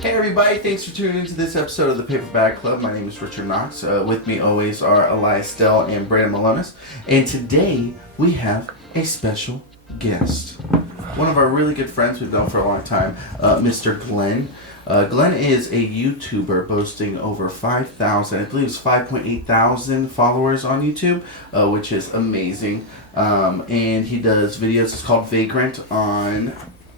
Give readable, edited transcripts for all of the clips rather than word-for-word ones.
Hey everybody, thanks for tuning into this episode of the Paperback Club. My name is Richard Knox. With me always are Aliyes and Brandon Malonis. And today we have a special guest. One of our really good friends we've known for a long time, Mr. Glenn. Glenn is a YouTuber boasting over 5,000, I believe it's 5.8 thousand followers on YouTube, which is amazing. And he does videos, it's called Vagrant, on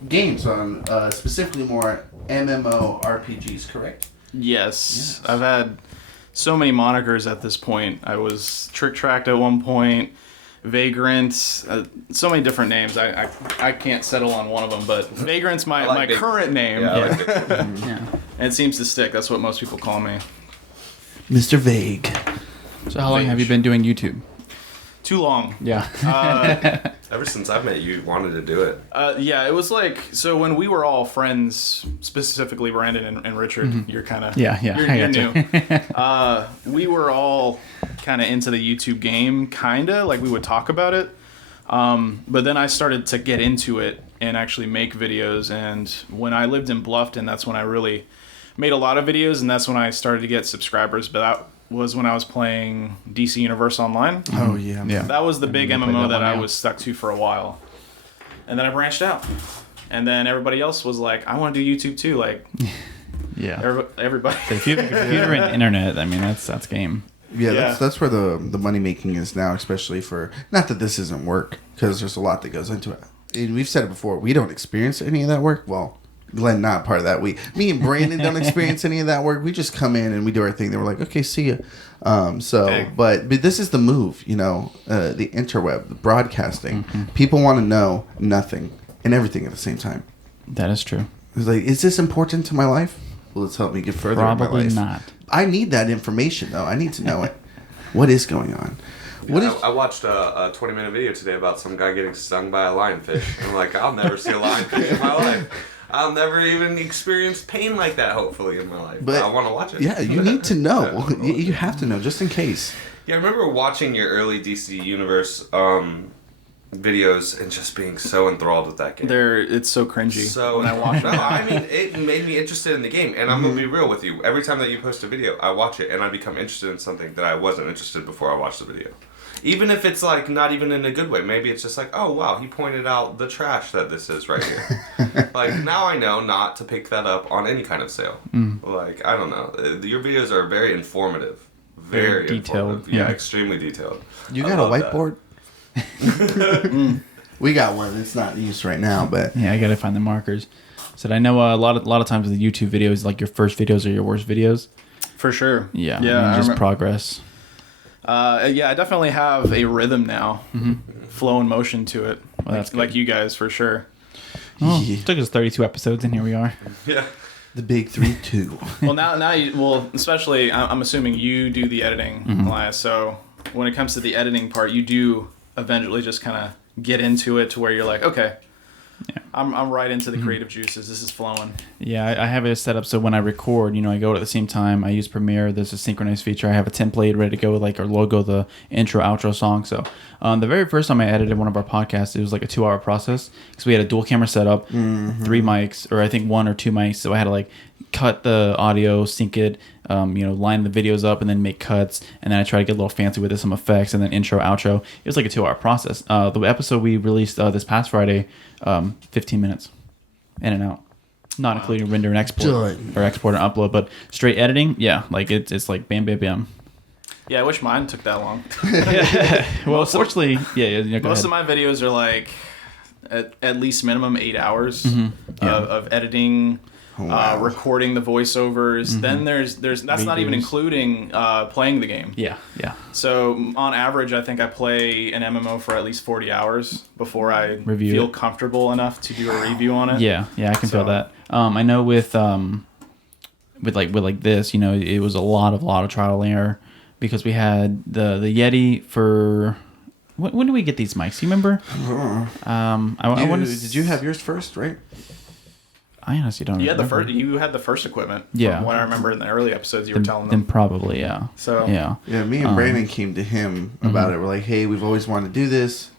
games, on specifically more MMORPGs, correct? Yes. I've had so many monikers at this point. I was Trick Tracked at one point, Vagrant, so many different names. I can't settle on one of them, but Vagrant's my current name. Yeah, I like And it seems to stick. That's what most people call me. Mr. Vague. So how long have you been doing YouTube? Too long. Yeah. Ever since I met you, wanted to do it. Yeah, it was like, so when we were all friends, specifically Brandon and Richard, you're kind of, Yeah, you're new. We were all kind of into the YouTube game, kind of, like we would talk about it. But then I started to get into it and actually make videos. And when I lived in Bluffton, that's when I really made a lot of videos, and that's when I started to get subscribers. But that was when I was playing DC Universe Online. Oh, yeah. That was the big MMO that I was stuck to for a while. And then I branched out. And then everybody else was like, I want to do YouTube too. Like, Yeah. everybody. If you have a computer and internet, I mean, that's game. Yeah, that's where the money making is now, especially for, not that this isn't work, because there's a lot that goes into it. And we've said it before, we don't experience any of that work. Well, Glenn not part of that. Me and Brandon don't experience any of that work. We just come in and we do our thing. They were like, okay, see ya. But this is the move, the interweb, the broadcasting. People want to know nothing and everything at the same time. That is true. It's like, is this important to my life? Well, it's helped me get further in my life. Probably not. I need that information, though. I need to know it. What is going on? I watched a 20-minute video today about some guy getting stung by a lionfish. I'm like, I'll never see a lionfish in my life. I'll never even experience pain like that, hopefully, in my life. But I want to watch it. Yeah, you need to know. You have to know, just in case. Yeah, I remember watching your early DC Universe videos and just being so enthralled with that game. It's so cringy. So when I watch no, it. I mean, it made me interested in the game. And I'm going to be real with you. Every time that you post a video, I watch it and I become interested in something that I wasn't interested before I watched the video. Even if it's like not even in a good way. Maybe it's just like, oh wow, he pointed out the trash that this is right here. Like, now I know not to pick that up on any kind of sale. Like, I don't know. Your videos are very informative. Very detailed. Informative. Yeah, extremely detailed. You got a whiteboard? We got one. It's not used right now, but Yeah, I gotta find the markers. So I know a lot of times with the YouTube videos, like your first videos are your worst videos. For sure. Yeah. I just remember- progress. I definitely have a rhythm now. Flow and motion to it. Well, that's like good. you guys, for sure. Well, it took us 32 episodes, and here we are. Yeah. the big 3-2. Well, now especially, I'm assuming you do the editing, Elias. So when it comes to the editing part, you do eventually just kind of get into it to where you're like, okay, I'm right into the creative juices. This is flowing. Yeah, I have it set up so when I record, I go at the same time. I use Premiere. There's a synchronize feature. I have a template ready to go with like our logo, the intro, outro song. So the very first time I edited one of our podcasts, it was like a 2-hour process because we had a dual camera setup, 3 mics, or I think 1 or 2 mics. So I had to like cut the audio, sync it, line the videos up, and then make cuts. And then I try to get a little fancy with it, some effects, and then intro, outro. It was like a 2-hour process. The episode we released this past Friday, 15 minutes in and out, not including render and export or export and upload, but straight editing. Yeah, like it's like bam, bam, bam. Yeah, I wish mine took that long. Well, fortunately, Most of my videos are like at least minimum 8 hours of editing. Recording the voiceovers. Then there's that's not even including playing the game. Yeah. So on average, I think I play an MMO for at least 40 hours before I feel comfortable enough to do a review on it. Yeah, I can feel that. I know with this, it was a lot of trial and error because we had the Yeti for. When did we get these mics? You remember? Did you have yours first, right? I honestly don't remember. You had the first equipment. Yeah. From what I remember in the early episodes, you were telling them. Then probably, yeah. So yeah. Yeah, me and Brandon came to him about it. We're like, hey, we've always wanted to do this.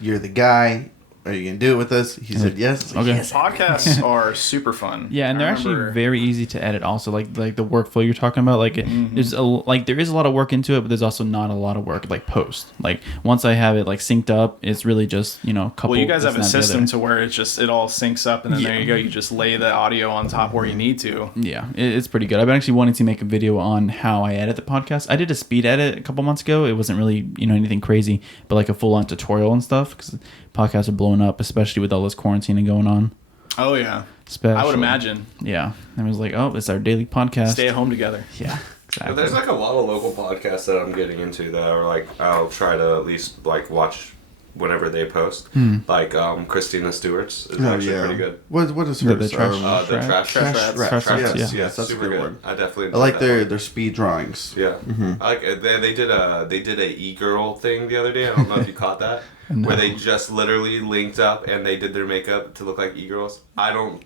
You're the guy. are you gonna do it with us? He said yes. Okay. Yes. Podcasts are super fun. Yeah, and they're I actually remember- very easy to edit. Also, like the workflow you're talking about, like there's there is a lot of work into it, but there's also not a lot of work like post. Like once I have it like synced up, it's really just couple. Well, you guys this have a and that, the system other. to where it all syncs up, and then there you go. You just lay the audio on top where you need to. Yeah, it's pretty good. I've been actually wanting to make a video on how I edit the podcast. I did a speed edit a couple months ago. It wasn't really anything crazy, but like a full on tutorial and stuff because podcasts are blowing up, especially with all this quarantining going on. Oh yeah, Especially, I would imagine. Yeah, and it was like, oh, it's our daily podcast. Stay at home together. Yeah, But exactly. there's like a lot of local podcasts that I'm getting into that are like I'll try to at least like watch whenever they post. Like Christina Stewart's is Oh, actually yeah. pretty good. What is The hers? trash- The trash Trash rats. Rats. Trash Rats, Yes, yeah. yes, that's a super good one. I definitely I enjoyed like that one. their speed drawings. Yeah, I like they did a e-girl thing the other day. I don't know if you caught that, where they just literally linked up and they did their makeup to look like e-girls. I don't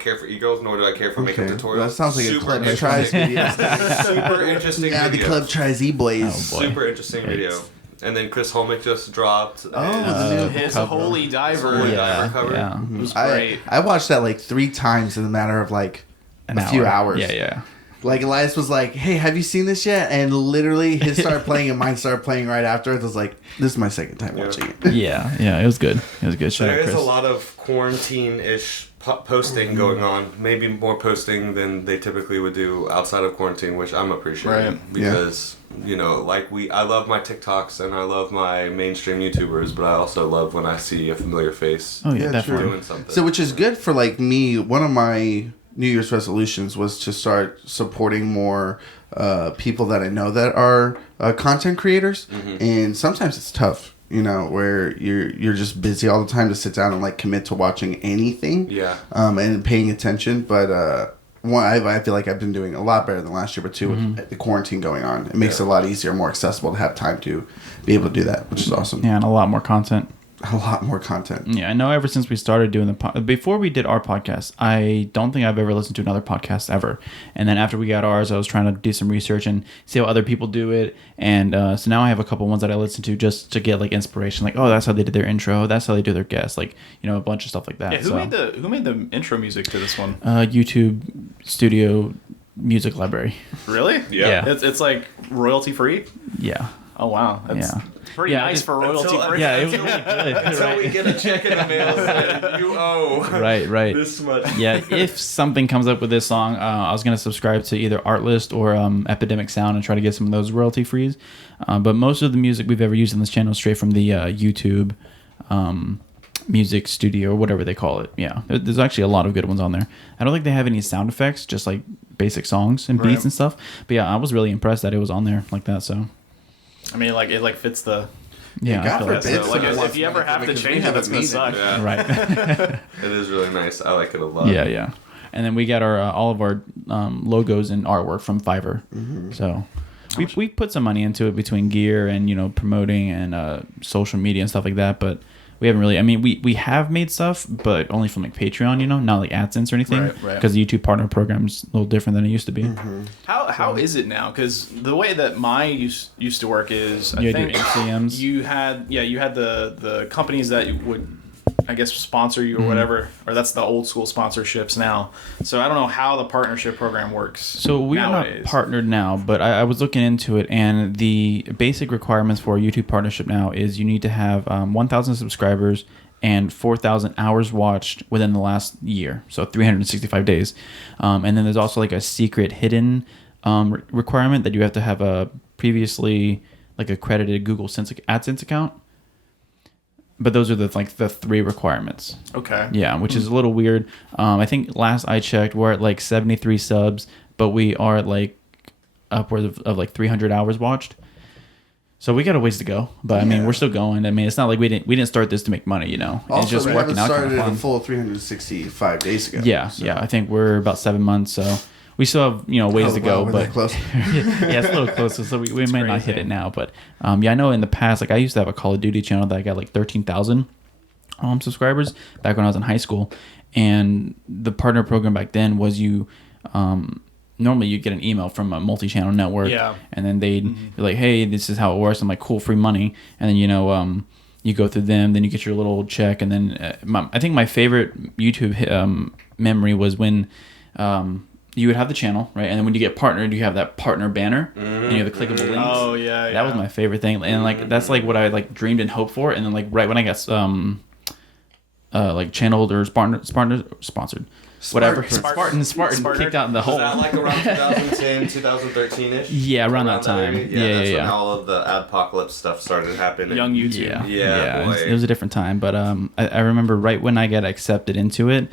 care for e-girls, nor do I care for makeup Okay. tutorials. That sounds like a Super Club interesting. Tries video. Super interesting. Yeah, the video. Club Tries E-Blaze. Oh, boy. Super interesting video. And then Chris Holmick just dropped. the new His cover. Holy Diver. Holy Yeah, Diver cover. yeah. It was I great. I watched that like 3 times in a matter of like An a few hour. hours. Yeah. Like Elias was like, "Hey, have you seen this yet?" And literally, his started playing and mine started playing right after. It was like, "This is my second time watching it." Yeah, it was good. It was good. Shout There out is Chris. a lot of quarantine-ish posting going on. Maybe more posting than they typically would do outside of quarantine, which I'm appreciating. Right. Because, I love my TikToks and I love my mainstream YouTubers, but I also love when I see a familiar face Oh yeah, Yeah, definitely. doing something. So, which is good for like me. One of my New Year's resolutions was to start supporting more people that I know that are content creators, and sometimes it's tough. Where you're just busy all the time to sit down and like commit to watching anything. Yeah. And paying attention, but I feel like I've been doing a lot better than last year, but too with the quarantine going on, it makes it a lot easier, more accessible to have time to be able to do that, which is awesome. Yeah, and a lot more content. A lot more content. Yeah, I know ever since we started doing before we did our podcast, I don't think I've ever listened to another podcast ever. And then after we got ours, I was trying to do some research and see how other people do it. And so now I have a couple ones that I listen to just to get like inspiration. Like, oh, that's how they did their intro. That's how they do their guests. Like, a bunch of stuff like that. Yeah, who made the intro music to this one? YouTube Studio Music Library. Really? Yeah. It's like royalty free. Yeah. Oh wow, that's Yeah. pretty Yeah, nice it- for royalty free. Yeah, it was really good. Until we get a check in the mail saying you owe Right. this much. Yeah, if something comes up with this song, I was going to subscribe to either Artlist or Epidemic Sound and try to get some of those royalty frees. But most of the music we've ever used on this channel is straight from the YouTube Music Studio or whatever they call it. Yeah, there's actually a lot of good ones on there. I don't think they have any sound effects, just like basic songs and beats Right. and stuff. But yeah, I was really impressed that it was on there like that. So I mean, like it fits the. yeah, God I feel like forbid So, like, someone if wants you ever money have from to because we change it, haven't it's gonna made it. suck. Yeah. right. It is really nice. I like it a lot. Yeah. And then we got our all of our logos and artwork from Fiverr. So we put some money into it between gear and promoting and social media and stuff like that. But we haven't really. I mean, we have made stuff, but only from like Patreon. Not like AdSense or anything. Right. Because the YouTube partner program's a little different than it used to be. How is it now? Because the way that mine used to work is I You had your think ACMs. you had the companies that would I guess sponsor you or whatever, or that's the old school sponsorships now. So I don't know how the partnership program works. So we are nowadays. not partnered now, but I was looking into it, and the basic requirements for a YouTube partnership now is you need to have 1,000 subscribers and 4,000 hours watched within the last year, so 365 days. And then there's also like a secret hidden requirement that you have to have a previously like accredited Google AdSense account. But those are the 3 requirements. Okay. Yeah, which is a little weird. I think last I checked, we're at like 73 subs, but we are at like upwards of like 300 hours watched. So we got a ways to go, but I mean, we're still going. I mean, it's not like we didn't start this to make money, It's Also, just we working haven't out. started Kind of a fun. full 365 days ago. Yeah, so. yeah. I think we're about 7 months, so we still have ways to go. We're But that close. yeah, it's a little closer, so we might not hit crazy. it now. But I know in the past, like I used to have a Call of Duty channel that I got like 13,000 subscribers back when I was in high school, and the partner program back then was you. Normally you get an email from a multi-channel network, Yeah. and then they'd be like, "Hey, this is how it works." I'm like, "Cool, free money." And then you go through them, then you get your little check, and then I think my favorite YouTube memory was when you would have the channel, right? And then when you get partnered, you have that partner banner, and you have the clickable links. Oh yeah, That was my favorite thing, and like that's like what I like dreamed and hoped for. And then like right when I got like channeled or sponsored. Whatever. Spartan kicked out in the hole. Was that like around 2010, 2013-ish? Yeah, around that time. That's when all of the adpocalypse stuff started happening. Young YouTube. Yeah, boy. It was a different time, but I remember right when I got accepted into it,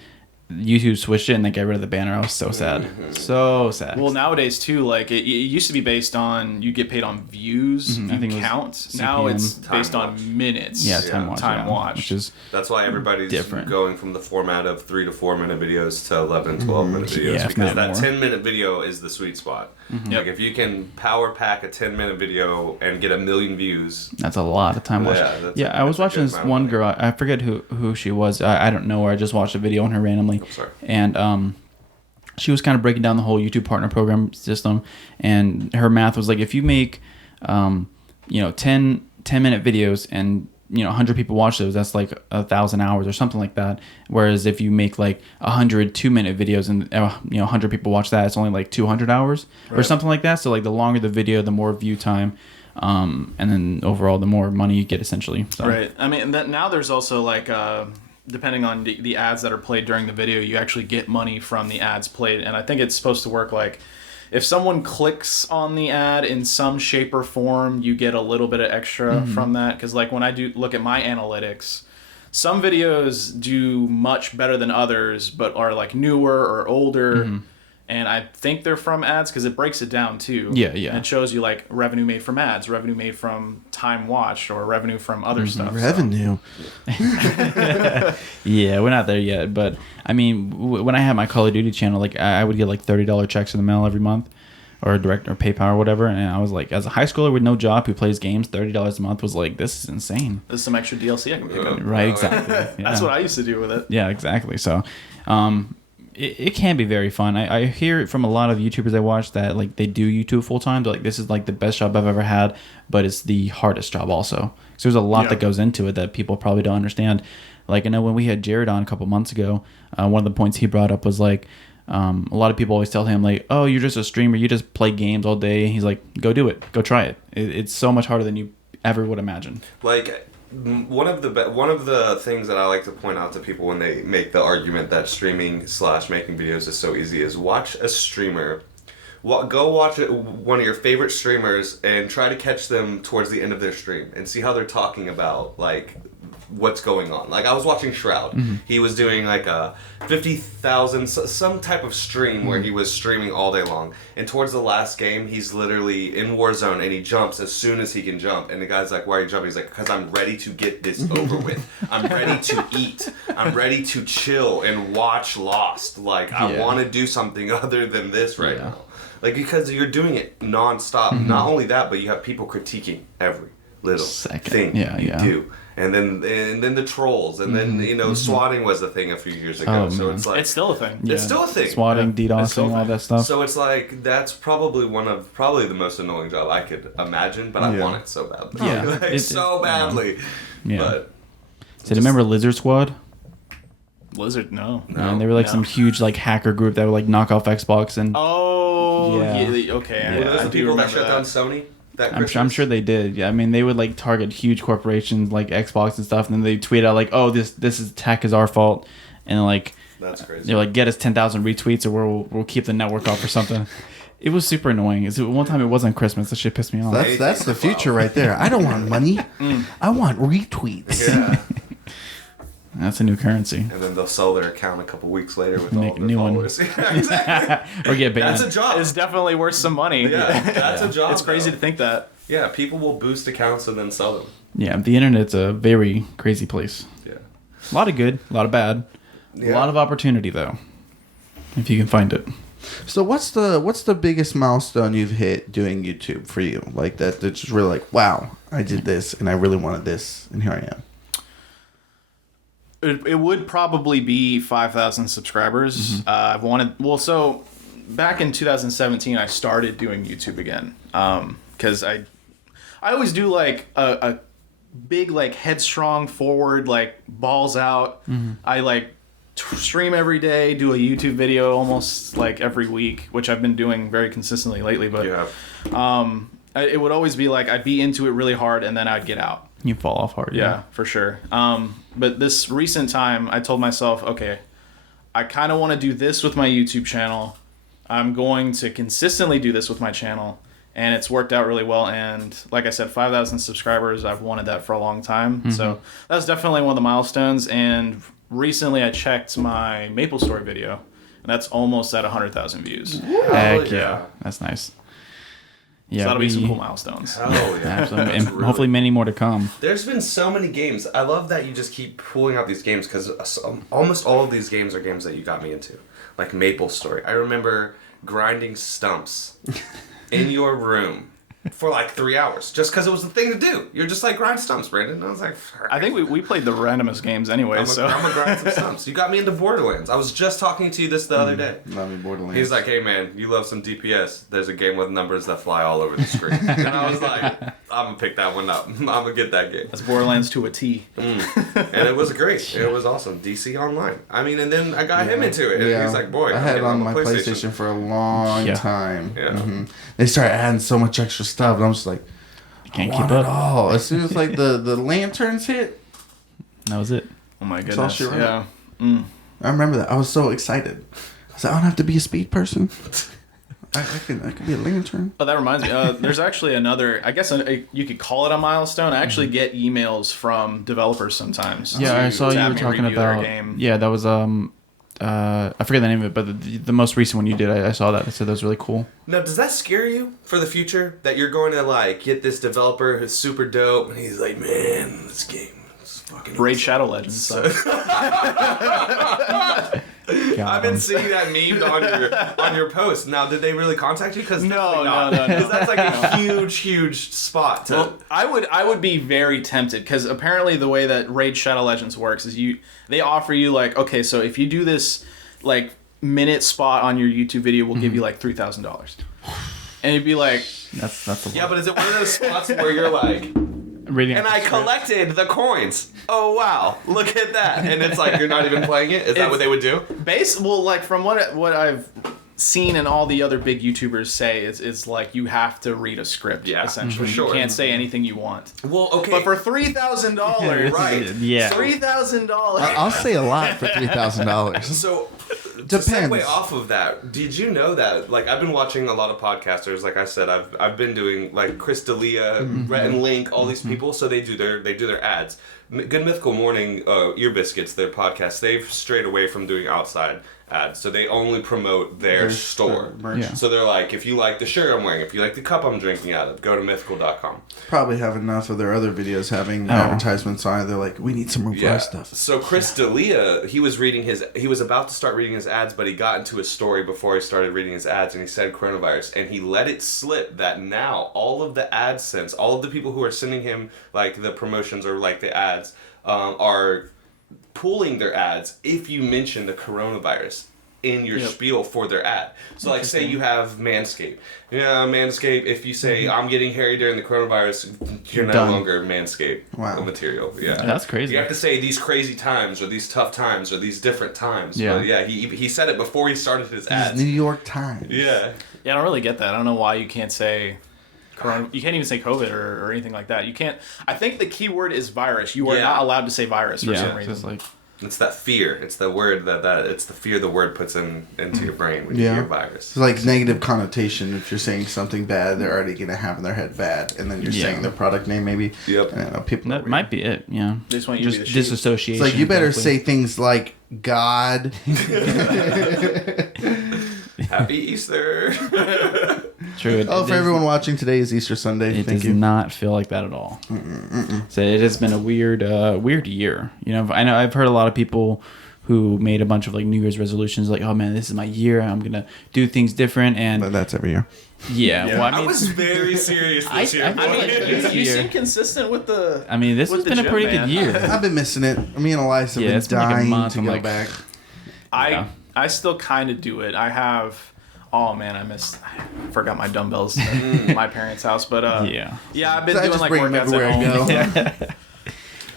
YouTube switched it and they got rid of the banner. I was so sad. So sad. Well, nowadays too, like it used to be based on you get paid on views, I think it was count. Now it's based on minutes. Yeah, time watch. Which is that's why everybody's different. Going from the format of 3 to 4 minute videos to 11, 12 minute videos, Yeah, because that more. 10-minute video is the sweet spot. Like if you can power pack a 10-minute video and get 1 million views, that's a lot of time watch. I was watching this one girl. I forget who she was. I don't know her. I just watched a video on her randomly. And she was kind of breaking down the whole YouTube partner program system, and her math was like, if you make 10 10-minute videos and 100 people watch those, that's like 1,000 hours or something like that. Whereas if you make like 100 2-minute videos and 100 people watch that, it's only like 200 hours or something like that. So like the longer the video, the more view time, and then overall the more money you get essentially. So. Right. I mean, now there's also like depending on the ads that are played during the video, you actually get money from the ads played, and I think it's supposed to work like if someone clicks on the ad in some shape or form, you get a little bit of extra from that. Because like when I do look at my analytics, some videos do much better than others, but are like newer or older. And I think they're from ads because it breaks it down too. Yeah. And it shows you like revenue made from ads, revenue made from time watched, or revenue from other stuff. Revenue. Yeah, we're not there yet, but I mean, when I had my Call of Duty channel, like I would get like $30 checks in the mail every month, or direct or PayPal or whatever, and I was like, as a high schooler with no job who plays games, $30 a month was like, this is insane. There's some extra DLC I can pick up. Right, exactly. Yeah. That's what I used to do with it. Yeah, exactly. So, it can be very fun. I hear it from a lot of YouTubers I watch that like they do YouTube full time. They're like, this is like the best job I've ever had, but it's the hardest job also. So there's a lot that goes into it that people probably don't understand. Like I know when we had Jared on a couple months ago, one of the points he brought up was like, a lot of people always tell him like, oh, you're just a streamer, you just play games all day. He's like, go do it, go try it. It's so much harder than you ever would imagine. Like one of the things that I like to point out to people when they make the argument that streaming / making videos is so easy is watch a streamer. Go watch one of your favorite streamers and try to catch them towards the end of their stream and see how they're talking about like what's going on. Like I was watching Shroud. He was doing like a 50,000 some type of stream where he was streaming all day long. And towards the last game, he's literally in Warzone and he jumps as soon as he can jump. And the guy's like, "Why are you jumping?" He's like, "Because I'm ready to get this over with. I'm ready to eat. I'm ready to chill and watch Lost. Like I want to do something other than this right now." Like because you're doing it nonstop. Not only that, but you have people critiquing every little thing you do. And then the trolls, and then swatting was a thing a few years ago. So it's like it's still a thing. It's still a thing. Swatting, DDoSing, all that stuff. So it's like that's probably the most annoying job I could imagine, but I want it so badly. Yeah, like, so badly. Yeah. But so do you remember Lizard Squad? Lizard, no. And they were like some huge like hacker group that would like knock off Xbox and. Oh, yeah. Okay. Were those I the do people that remember shut down Sony? I'm sure they did. Yeah, I mean, they would like target huge corporations like Xbox and stuff, and then they tweet out like, "Oh, this is tech is our fault," and like, that's crazy. They're like, "Get us 10,000 retweets, or we'll keep the network off or something." It was super annoying. One time it was on Christmas. That shit pissed me off. That's the future right there. I don't want money. I want retweets. Yeah. That's a new currency. And then they'll sell their account a couple weeks later with Make all a their new followers. one. Exactly. Or get banned. That's a job. It's definitely worth some money. Yeah, that's a job. It's crazy though. to think that. Yeah, people will boost accounts and then sell them. Yeah, the internet's a very crazy place. Yeah. A lot of good, a lot of bad. A lot of opportunity though, if you can find it. So what's the biggest milestone you've hit doing YouTube for you? Like that's just really like, wow, I did this and I really wanted this and here I am. It would probably be 5,000 subscribers. I've wanted so back in 2017 I started doing YouTube again because I always do like a big, like, headstrong forward, like, balls out. I, like, stream every day, do a YouTube video almost, like, every week, which I've been doing very consistently lately. But it would always be, like, I'd be into it really hard, and then I'd get out. You fall off hard. Yeah, for sure. But this recent time, I told myself, okay, I kind of want to do this with my YouTube channel. I'm going to consistently do this with my channel. And it's worked out really well. And like I said, 5,000 subscribers, I've wanted that for a long time. So that was definitely one of the milestones. And recently I checked my Maple Story video. And that's almost at 100,000 views. Heck yeah. That's nice. Yeah, So that'll be some cool milestones. Oh, yeah. Absolutely. And hopefully many more to come. There's been so many games. I love that you just keep pulling out these games because almost all of these games are games that you got me into. Like Maple Story. I remember grinding stumps in your room for like 3 hours just because it was the thing to do. You're just like, grind stumps, Brandon. And I was like, I think we played the randomest games anyway. I'm gonna grind some stumps. You got me into Borderlands. I was just talking to you this the other day. Love me Borderlands. He's like, hey man, you love some DPS. There's a game with numbers that fly all over the screen. And I was like, I'm gonna pick that one up. I'm gonna get that game. That's Borderlands to a T. And it was great. It was awesome. DC Online. I mean, and then I got him into it. And he's like, boy, I had it on my PlayStation for a long time. Yeah. They started adding so much extra stuff, and I'm just like, Can't I keep want it up. all. As soon as like the lanterns hit, That was it. Oh my all goodness. she wrote. Yeah. I remember that. I was so excited. I was like, I don't have to be a speed person. I could be a lantern. Oh, that reminds me. There's actually another. I guess you could call it a milestone. I actually get emails from developers sometimes. Yeah, I saw to you have were me talking review their about. game. Yeah, that was I forget the name of it, but the most recent one you did, I saw that. I said that was really cool. Now, does that scare you for the future? That you're going to like get this developer who's super dope, and he's like, man, this game is fucking Raid awesome." Shadow Legends. So. I've been seeing that memed on your post. Now, did they really contact you? Because No. Because that's like a huge spot. To, Well, I would be very tempted because apparently the way that Raid Shadow Legends works is they offer you like, okay, so if you do this like minute spot on your YouTube video, we'll give you like $3,000, and you'd be like, That's a lot. yeah, but is it one of those spots where you're like, Reading and out the I script. collected the coins. Oh wow, look at that! And it's like you're not even playing it. Is that what they would do? well, like from what I've seen and all the other big YouTubers say, it's like you have to read a script. Yeah, essentially, for sure. You can't say anything you want. Well, okay, But for $3,000, right? Yeah. $3,000. I'll say a lot for $3,000. So, Depends. to segue off of that, did you know that, like, I've been watching a lot of podcasters, like I said, I've been doing, like, Chris D'Elia, Rhett and Link, all these people, so they do their ads. Good Mythical Morning, Ear Biscuits, their podcast, they've strayed away from doing outside ads, so they only promote their store. merch. Yeah. So they're like, if you like the shirt I'm wearing, if you like the cup I'm drinking out of, go to mythical.com. Probably have enough of their other videos having advertisements on it. They're like, we need some room for our stuff. So Chris D'Elia, he was about to start reading his ads, but he got into his story before he started reading his ads, and he said coronavirus, and he let it slip that now all of the AdSense, all of the people who are sending him like the promotions or like the ads, are pulling their ads if you mention the coronavirus in your spiel for their ad. So like say you have Manscaped. Yeah, Manscaped, if you say I'm getting hairy during the coronavirus, you're no Done. longer Manscaped material. Yeah. That's crazy. You have to say these crazy times or these tough times or these different times. Yeah. But yeah, he said it before he started his This ads. is New York Times. Yeah. Yeah, I don't really get that. I don't know why you can't say corona. You can't even say COVID or anything like that. You can't. I think the key word is virus. You are Yeah. not allowed to say virus for some Yeah, reason. just like It's that fear. It's the word that it's the fear the word puts into your brain when you Yeah. hear virus. It's like negative connotation. If you're saying something bad, they're already going to have in their head bad. And then you're Yeah. saying their product name maybe. Yep. I don't know, people are that weird. might be it. Yeah. They just want you to be the sheep. disassociation. It's like, you better exactly. say things like God. Happy Easter. True. Oh, for everyone watching, today is Easter Sunday. It Thank does you. not feel like that at all. So it has been a weird year. You know, I know I've heard a lot of people who made a bunch of like New Year's resolutions, like, oh man, this is my year. I'm gonna do things different, and But that's every year. yeah. Well, I I mean, was very serious this year. I feel like this you year- seem consistent with the. I mean, this with has the been a gym, pretty man. good year. I've been missing it. Me and Aliyes have Yeah, been it's been like a dying month. to I'm go like- back. Yeah. I still kind of do it. I have. Oh man, I forgot my dumbbells at my parents' house, but Yeah. yeah, I've been So I doing just like bring them workouts everywhere at I home. go.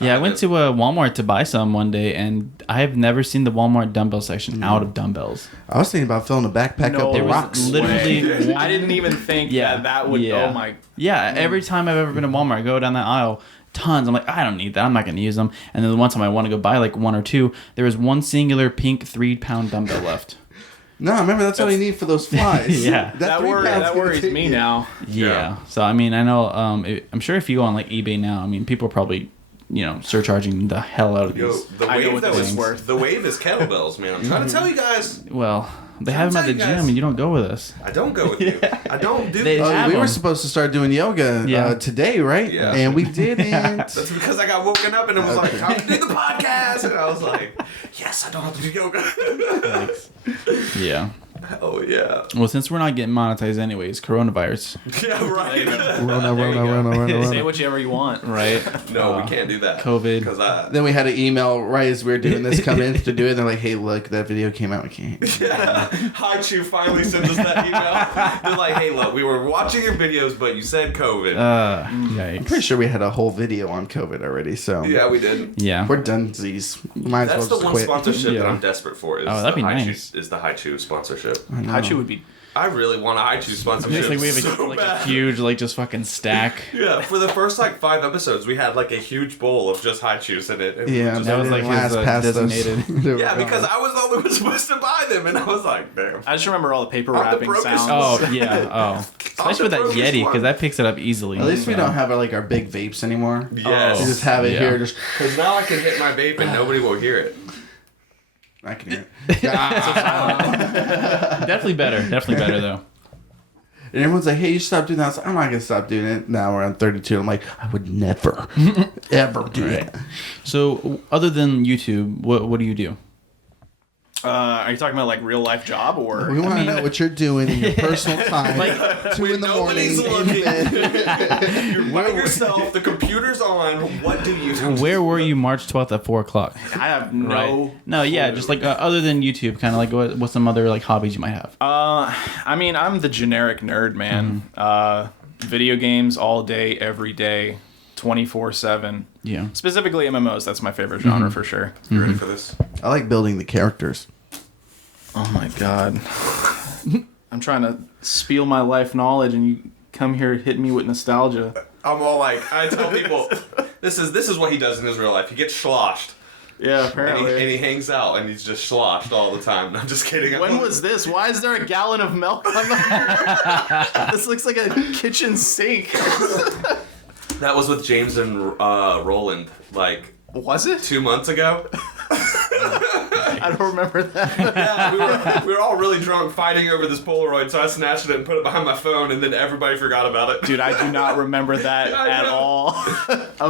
Yeah, I went to Walmart to buy some one day, and I have never seen the Walmart dumbbell section out of dumbbells. I was thinking about filling a backpack No up There with was rocks. literally I didn't even think that would. Yeah. Oh my. Yeah, every time I've ever been to Walmart, I go down that aisle, tons. I'm like, I don't need that. I'm not going to use them. And then the one time I want to go buy like one or two, there was one singular pink 3-pound dumbbell left. No, remember that's all you need for those flies. Yeah. That worries me now. Yeah. So I mean, I know. I'm sure if you go on like eBay now, I mean, people are probably, surcharging the hell out of Yo, these. the I know wave what that this was is worth. the wave is kettlebells, man. I'm trying to tell you guys. Well, they have them at the tell you guys. gym, and you don't go with us. I don't go with you. I don't do They that. have We were them. supposed to start doing yoga Yeah. today, right? Yeah. And we didn't. That's because I got woken up and it was like, time to do the podcast. And I was like, yes, I don't have to do yoga. Yeah. Oh, yeah. Well, since we're not getting monetized anyways, coronavirus. Yeah, right. Rona. Say whatever you want. Right. No, we can't do that. COVID. Because Then we had an email right as we were doing this come in to do it. They're like, hey, look, that video came out. We can't. Hi Chu finally sent us that email. They're like, hey, look, we were watching your videos, but you said COVID. Yikes. I'm pretty sure we had a whole video on COVID already. So Yeah, we did. Yeah. we're done. Might as That's well the just one quit. sponsorship Yeah. that I'm desperate for. Is Oh, that'd the be High nice. Chew, is the High Chew sponsorship. Hachu would be. I really want a High Chew sponsorship. It's like we have so a bad. huge, just fucking stack. Yeah, for the first 5 episodes, we had a huge bowl of just High Chews in it. And we Yeah, just- that was, didn't like, his, last past us. designated. They were yeah, gone. because I was the only one supposed to buy them, and I was like, damn. I just remember all the paper I'm the wrapping brokest sounds. Oh, yeah. Oh. Especially with that brokest Yeti, one. because that picks it up easily. At least we Yeah. don't have our big vapes anymore. Yes. You just have it Yeah. here. Just Because now I can hit my vape and nobody will hear it. I can hear it. Definitely better. Definitely better, though. And everyone's like, hey, you should stop doing that. I was like, I'm not going to stop doing it. Now we're on 32. I'm like, I would never, ever do Right. it. So, other than YouTube, what do you do? Are you talking about real life job or? We want to know what you're doing in your personal time. 2 in the morning. Nobody's in looking. bed. You're by yourself. The computer's on. What do you do? Where were you March 12th at 4 o'clock? I have no. No, yeah, clue. just other than YouTube, kind of what's some other hobbies you might have? I mean, I'm the generic nerd, man. Video games all day, every day, 24/7. Yeah. Specifically MMOs. That's my favorite genre for sure. You ready for this? I like building the characters. Oh my god. I'm trying to spiel my life knowledge, and you come here hit me with nostalgia. I'm all like, I tell people, this is what he does in his real life. He gets sloshed. Yeah, And apparently. he hangs out and he's just sloshed all the time. No, I'm just kidding. When was this? Why is there a gallon of milk on the This looks like a kitchen sink. That was with James and Roland, Was it? 2 months ago. I don't remember that. Yeah, we were all really drunk fighting over this Polaroid, so I snatched it and put it behind my phone, and then everybody forgot about it. Dude, I do not remember that I at know. all.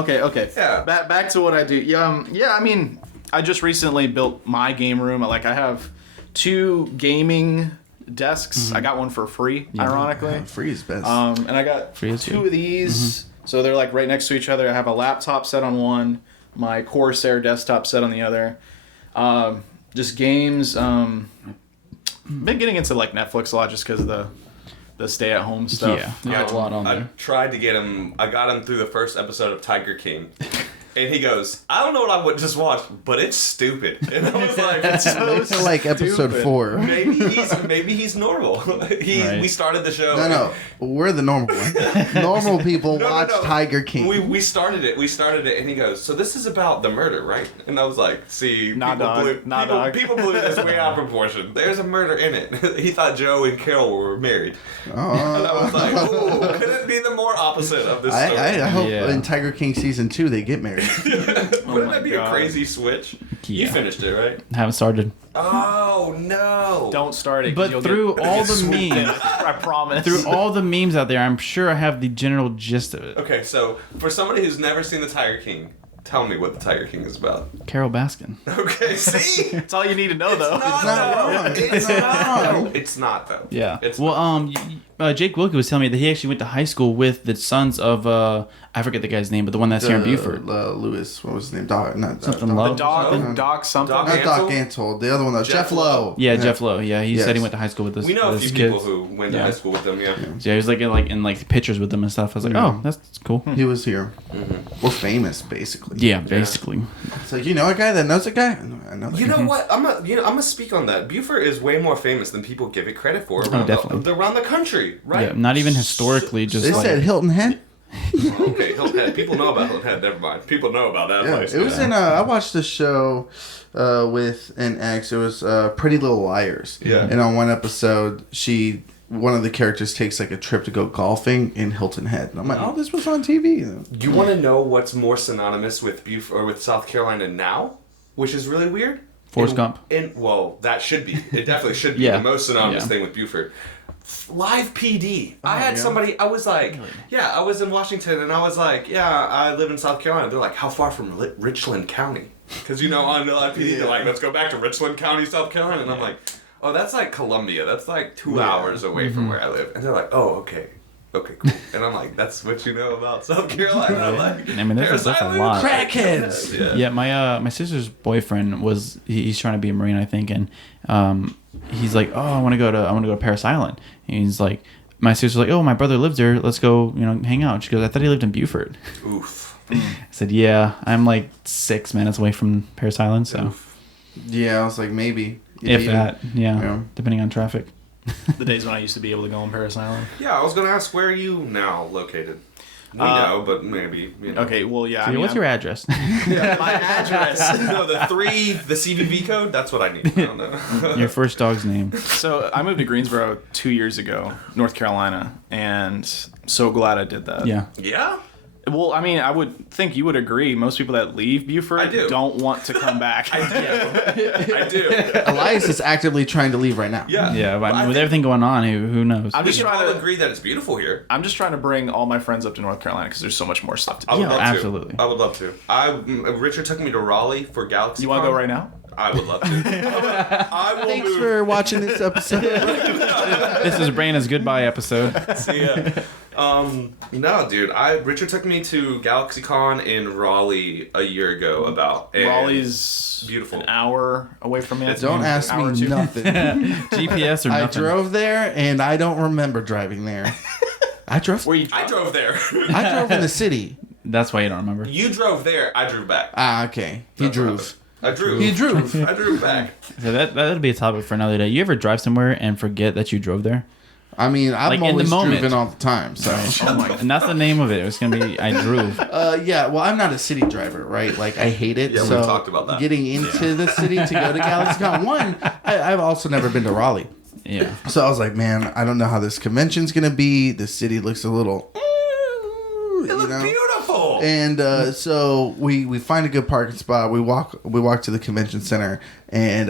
Okay. Yeah. Back to what I do. Yeah, I mean, I just recently built my game room. I have 2 gaming desks. I got one for free, ironically. Free is best. And I got Free is 2 good. of these. So they're right next to each other. I have a laptop set on one, my Corsair desktop set on the other. Just games. Been getting into Netflix a lot just because of the stay-at-home stuff. Yeah, there's a lot on I there. tried to get him. I got him through the first episode of Tiger King. And he goes, I don't know what I would just watch, but it's stupid. And I was like, it's so Wait till episode stupid. 4. maybe he's normal. Right. We started the show. No, we're the normal one. Normal people watch No. Tiger King. We started it, and he goes, so this is about the murder, right? And I was like, see, Nah, dog. Nah, dog. people blew this way out of proportion. There's a murder in it. He thought Joe and Carol were married. And I was like, ooh, couldn't be the more opposite of this story. I hope Yeah. in Tiger King season 2 they get married. Wouldn't my that be God. a crazy switch? You Yeah. finished it, right? Haven't started. Oh, no. Don't start it. 'cause But you'll through get all the swooped in. memes, I promise. through all the memes out there, I'm sure I have the general gist of it. Okay, so for somebody who's never seen the Tiger King, tell me what the Tiger King is about. Carol Baskin. Okay, see? That's all you need to know, though. not wrong. It's not, though. It's not, though. Yeah. It's Well, Jake Wilkie was telling me that he actually went to high school with the sons of I forget the guy's name, but the one that's here in Buford. Lewis, what was his name? Doc, not Something Doc. Lowe. Doc something. Doc Not Doc Ansel? Antle. The other one though, Jeff Lowe. Yeah, Jeff Lowe. Yeah, he said he Yes. went to high school with this. We know a with few his people kids. who went to high school with them, yeah. Yeah, he was like in pictures with them and stuff. I was like, Yeah. oh, that's cool. He was here. We're famous, basically. Yeah, basically. It's like, you know a guy that knows a guy? I know that You guy. know what? I'm gonna speak on that. Buford is way more famous than people give it credit for around, definitely. around the country, right? Yeah, not even historically, just They like said Hilton Head. Okay, Hilton Head. People know about Hilton Head. Never mind. People know about that Yeah, place. it was in. I watched the show with an ex. It was Pretty Little Liars. Yeah. And on one episode, one of the characters takes like a trip to go golfing in Hilton Head. And I'm like, oh, this was on TV. You want to know what's more synonymous with Buford or with South Carolina now, which is really weird? Forrest Gump. Well, that should be. It definitely should be Yeah. the most synonymous Yeah. thing with Buford. Live PD. I had yeah? somebody. I was like, yeah, I was in Washington, and I was like, yeah, I live in South Carolina. They're like, how far from Richland County? Because on Live PD, they're like, let's go back to Richland County, South Carolina, and I'm like, oh, that's like Columbia. That's like 2 hours away from where I live. And they're like, oh, okay. Okay, cool. And I'm like, that's what you know about South Carolina. I'm like, I mean, that's a Parasite lot. Crackheads. Yeah. Yeah, my sister's boyfriend he's trying to be a Marine, I think, and he's like, oh, I want to go to Paris Island. And he's like, my sister's like, oh, my brother lives there. Let's go, hang out. She goes, I thought he lived in Buford. Oof. I said, yeah, I'm like 6 minutes away from Paris Island, so Yeah, I was like, maybe. if Yeah. that, Yeah. depending on traffic. The days when I used to be able to go on Paris Island. Yeah, I was going to ask, where are you now located? We know, but maybe. Okay, well, yeah. What's your address? my address? No, the CVV code, that's what I need. I don't know. Your first dog's name. So I moved to Greensboro 2 years ago, North Carolina, and so glad I did that. Yeah. Yeah? Well, I mean, I would think you would agree. Most people that leave Buford I do. don't want to come back. I do. Elias is actively trying to leave right now. Yeah. Yeah, but I mean, I with think everything going on, who knows? I'm we just can trying all to agree that it's beautiful here. I'm just trying to bring all my friends up to North Carolina because there's so much more stuff to do. I would Yeah, love absolutely. to. I would love to. Richard took me to Raleigh for Galaxy. You want to go right now? I would love to. I will Thanks move. for watching this episode. This is Brandon's goodbye episode. See ya. No, dude. Richard took me to GalaxyCon in Raleigh a year ago. And Raleigh's beautiful. an hour away from me. Don't ask Hour or me two. nothing. GPS or I nothing. drove there and I don't remember driving there. I drove. Where you? I drove there. I drove in the city. That's why you don't remember. You drove there. I drove back. Ah, okay. He That's what drove. I drove. He drove. I drove back. So that'll be a topic for another day. You ever drive somewhere and forget that you drove there? I mean, I'm Like, in the always moment. driven all the time. So, Oh my! And that's the name of it. It's gonna be I drove. yeah. Well, I'm not a city driver, right? Like, I hate it. Yeah, we so talked about that. Getting into the city to go to GalaxyCon. One, I've also never been to Raleigh. Yeah. So I was like, man, I don't know how this convention's gonna be. The city looks a little, It looked beautiful. And so we find a good parking spot. We walk to the convention center, and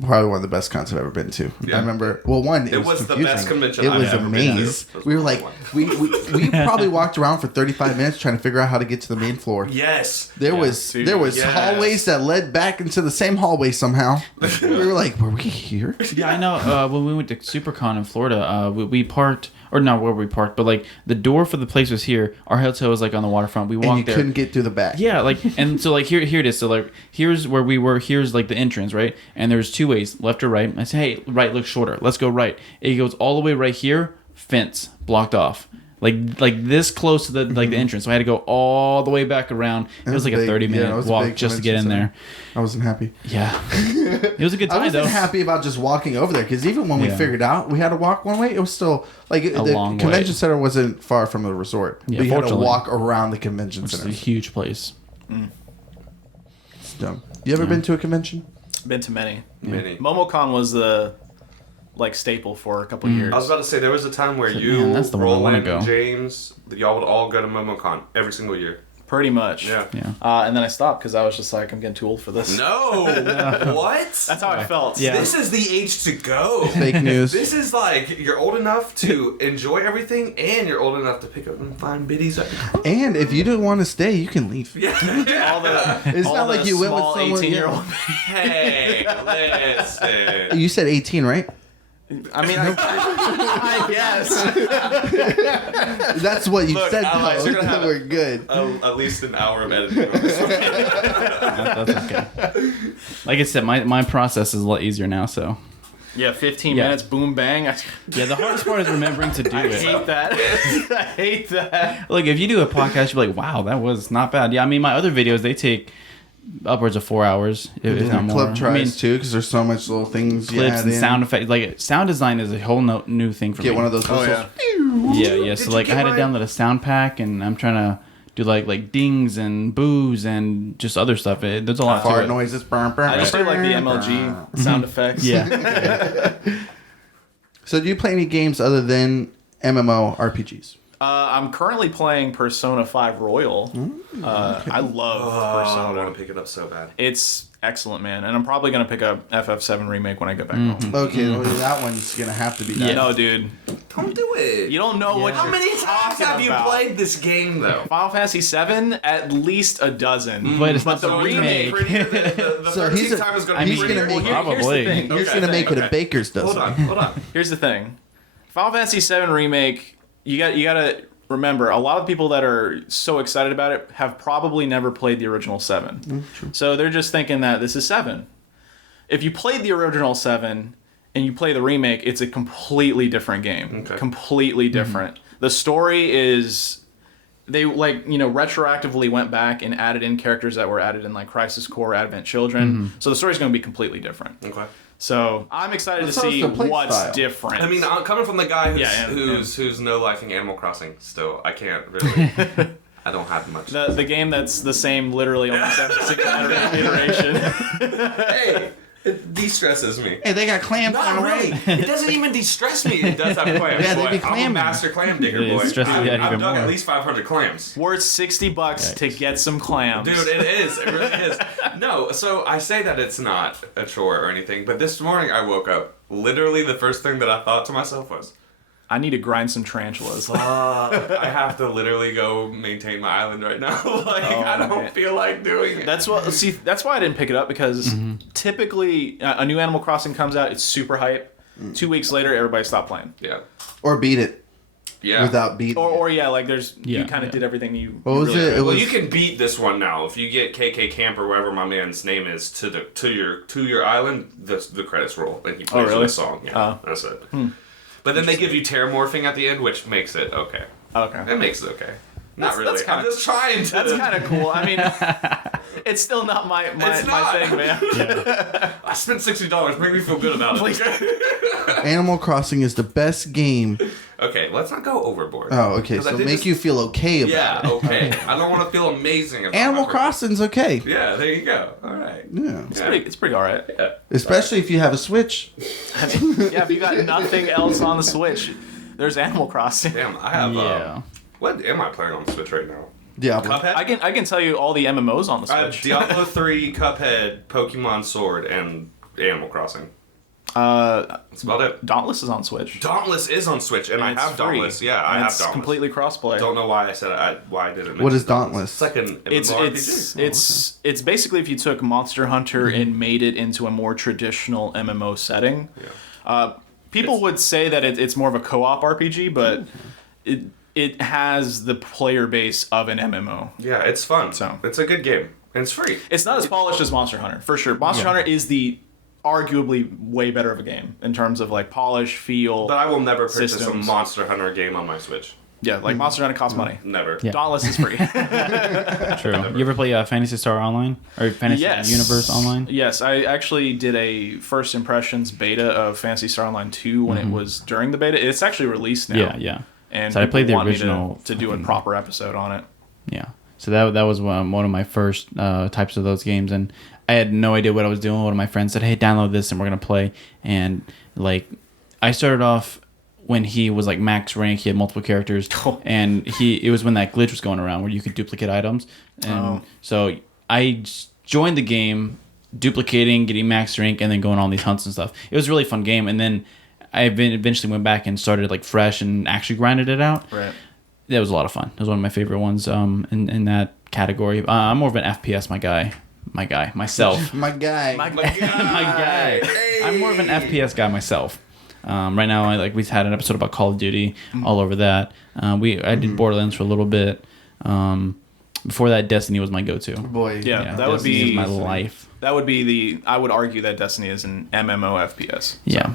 probably one of the best cons I've ever been to. Yeah. I remember. Well, one, it was the confusing. best convention It I've was a ever been to. maze. It was We were the like, one. we probably walked around for 35 minutes trying to figure out how to get to the main floor. Yes. There Yeah, was dude, yes. hallways that led back into the same hallway somehow. We were like, were we here? Yeah, I know. When we went to SuperCon in Florida, we parked, or not where we parked, but like the door for the place was here. Our hotel was like on the waterfront. We And you walked there. couldn't get through the back. Yeah, like, and so like here it is. So like here's where we were. Here's like the entrance, right? And there's two ways, left or right. I say, hey, right looks shorter. Let's go right. It goes all the way right here. Fence blocked off. Like this close to the the entrance. So I had to go all the way back around. It was like a big. 30-minute Yeah, it was a walk big just to get in convention there. I wasn't happy. Yeah, it was a good I time wasn't though. happy about just walking over there because even when we Yeah. figured out we had to walk one way, it was still like the long convention way. center wasn't far from the resort. Yeah, but you had to fortunately. walk around the convention Which is center. a huge place. It's dumb. You ever been to a convention? Been to many. Many. MomoCon was the staple for a couple years. I was about to say there was a time where Man, you, that's the one I wanna Roland, go. and James, y'all would all go to MomoCon every single year. Pretty much. Yeah. Yeah. And then I stopped because I was just like, I'm getting too old for this. No. What? That's how I felt. Yeah. This is the age to go. Fake news. This is like you're old enough to enjoy everything, and you're old enough to pick up and find biddies. And if you didn't want to stay, you can leave. Yeah. All the It's all not like the you went with small someone. 18-year-old. Hey, listen. You said 18, right? I mean, I guess. That's what you Look, said, Allies, you're though. gonna have We're good. At least an hour of editing on this one. That's okay. Like I said, my process is a lot easier now. So Yeah, 15 Yeah. minutes, boom, bang. yeah, the hardest part is remembering to do I it. hate that. I hate that. Like if you do a podcast, you're like, wow, that was not bad. Yeah, I mean, my other videos they take upwards of 4 hours, if not more. Club tries I mean, too, because there's so much little things you clips add and in. sound effects. Like sound design is a whole new thing for Get me. one of those Oh, whistles. yeah. Yeah. Did So you like I get had to my- download a sound pack, and I'm trying to do like dings and boos and just other stuff. There's a lot to Fart it. noises. Burn, I just do like the MLG sound effects. Yeah. So do you play any games other than MMO RPGs? I'm currently playing Persona 5 Royal. I love I Persona. want to pick it up so bad. It's excellent, man. And I'm probably going to pick up FF7 Remake when I get back home. Okay, well, that one's gonna have to be done. Yeah. No, dude. Don't do it. You don't know what How you're many times talking have you about. played this game, though? Final Fantasy 7? At least a dozen. But it's not the the remake. remake. The So he's 13th a- time is going I to mean, be he's gonna prettier. make- Well, here's the Probably. thing. You're just Okay, gonna make it a okay. baker's dozen. Hold on. Here's the thing. Final Fantasy 7 Remake, you got to remember, a lot of people that are so excited about it have probably never played the original 7. So they're just thinking that this is 7. If you played the original 7 and you play the remake, it's a completely different game. Okay. Completely different. The story is they retroactively went back and added in characters that were added in like Crisis Core, Advent Children. So the story's going to be completely different. Okay. So I'm excited That's to see also the play what's style. different. I mean, coming from the guy Yeah, who's no liking Animal Crossing, still, I can't really. I don't have much. the game that's the same literally almost every single iteration. Hey, it de-stresses me. Hey, they got clams on Not the really. way. It doesn't even de-stress me. It does have clams. Yeah, they boy. be I'm a clamming. master clam digger, Yeah, it boy. stresses you out I've even dug more. at least 500 clams. Worth $60 to get some clams. Dude, it is. It really is. No, so I say that it's not a chore or anything, but this morning I woke up. Literally, the first thing that I thought to myself was, I need to grind some tarantulas. I have to literally go maintain my island right now. I don't man. feel like doing it. That's why I didn't pick it up, because typically a new Animal Crossing comes out, it's super hype. 2 weeks later, everybody stopped playing. Yeah. Or beat it Yeah. without beating. Or yeah, like you Yeah, kind of yeah. did everything you. What was really it? could. It Well, was you can beat this one now if you get KK Camp or whatever my man's name is to your island. The credits roll and he plays really? you a song. Yeah, Oh. that's it. But then they give you terramorphing at the end, which makes it okay. Okay. That makes it okay. Not really. that's kinda- I'm just trying to. That's kind of cool. I mean, it's still not my It's my not. thing, man. I spent $60. Make me feel good about it. Animal Crossing is the best game. Okay, let's not go overboard. Oh, okay. 'Cause I So did make just- you feel okay about Yeah, it. okay. I don't want to feel amazing about Animal my Crossing's okay. Yeah, there you go. All right. Yeah. It's pretty all right. Yeah. Especially if you have a Switch. I mean, yeah, if you got nothing else on the Switch, there's Animal Crossing. Damn, I have. Yeah. What am I playing on the Switch right now? Diablo. Cuphead. I can tell you all the MMOs on the Switch. Diablo 3, Cuphead, Pokemon Sword, and Animal Crossing. That's about it. Dauntless is on Switch. Dauntless is on Switch, and I it's have free. Dauntless. Yeah, I And have it's Dauntless. completely crossplay. I don't know why I said why I didn't. What mention is Dauntless? It's like an It's MMORPG. it's basically if you took Monster Hunter and made it into a more traditional MMO setting. People would say that it's more of a co-op RPG, but it has the player base of an MMO. Yeah, it's fun. So. It's a good game, and it's free. It's not as polished as Monster Hunter, for sure. Monster Hunter is the arguably way better of a game in terms of like polish, feel. But I will never purchase Systems. a Monster Hunter game on my Switch. Yeah, like Monster Hunter costs money. Never. Yeah. Dauntless is free. True. You ever play Fantasy Star Online or Fantasy Yes. Universe Online? Yes, I actually did a first impressions beta of Phantasy Star Online 2 when it was during the beta. It's actually released now. Yeah, yeah. And So I played the people want me original. to do a proper episode on it. Yeah. So that was one of my first types of those games, and I had no idea what I was doing. One of my friends said, "Hey, download this, and we're gonna play." And like, I started off when he was like max rank. He had multiple characters, and it was when that glitch was going around where you could duplicate items. And so I joined the game, duplicating, getting max rank, and then going on these hunts and stuff. It was a really fun game, and then I eventually went back and started like fresh and actually grinded it out. Right. That was a lot of fun. It was one of my favorite ones in that category. I'm more of an FPS myself. My guy. My My guy. Hey. I'm more of an FPS guy myself. Right now, we've had an episode about Call of Duty, all over that. I did Borderlands for a little bit. Before that, Destiny was my go-to. Boy, Yeah, that would Destiny be is my life. That would be I would argue that Destiny is an MMO FPS. Yeah.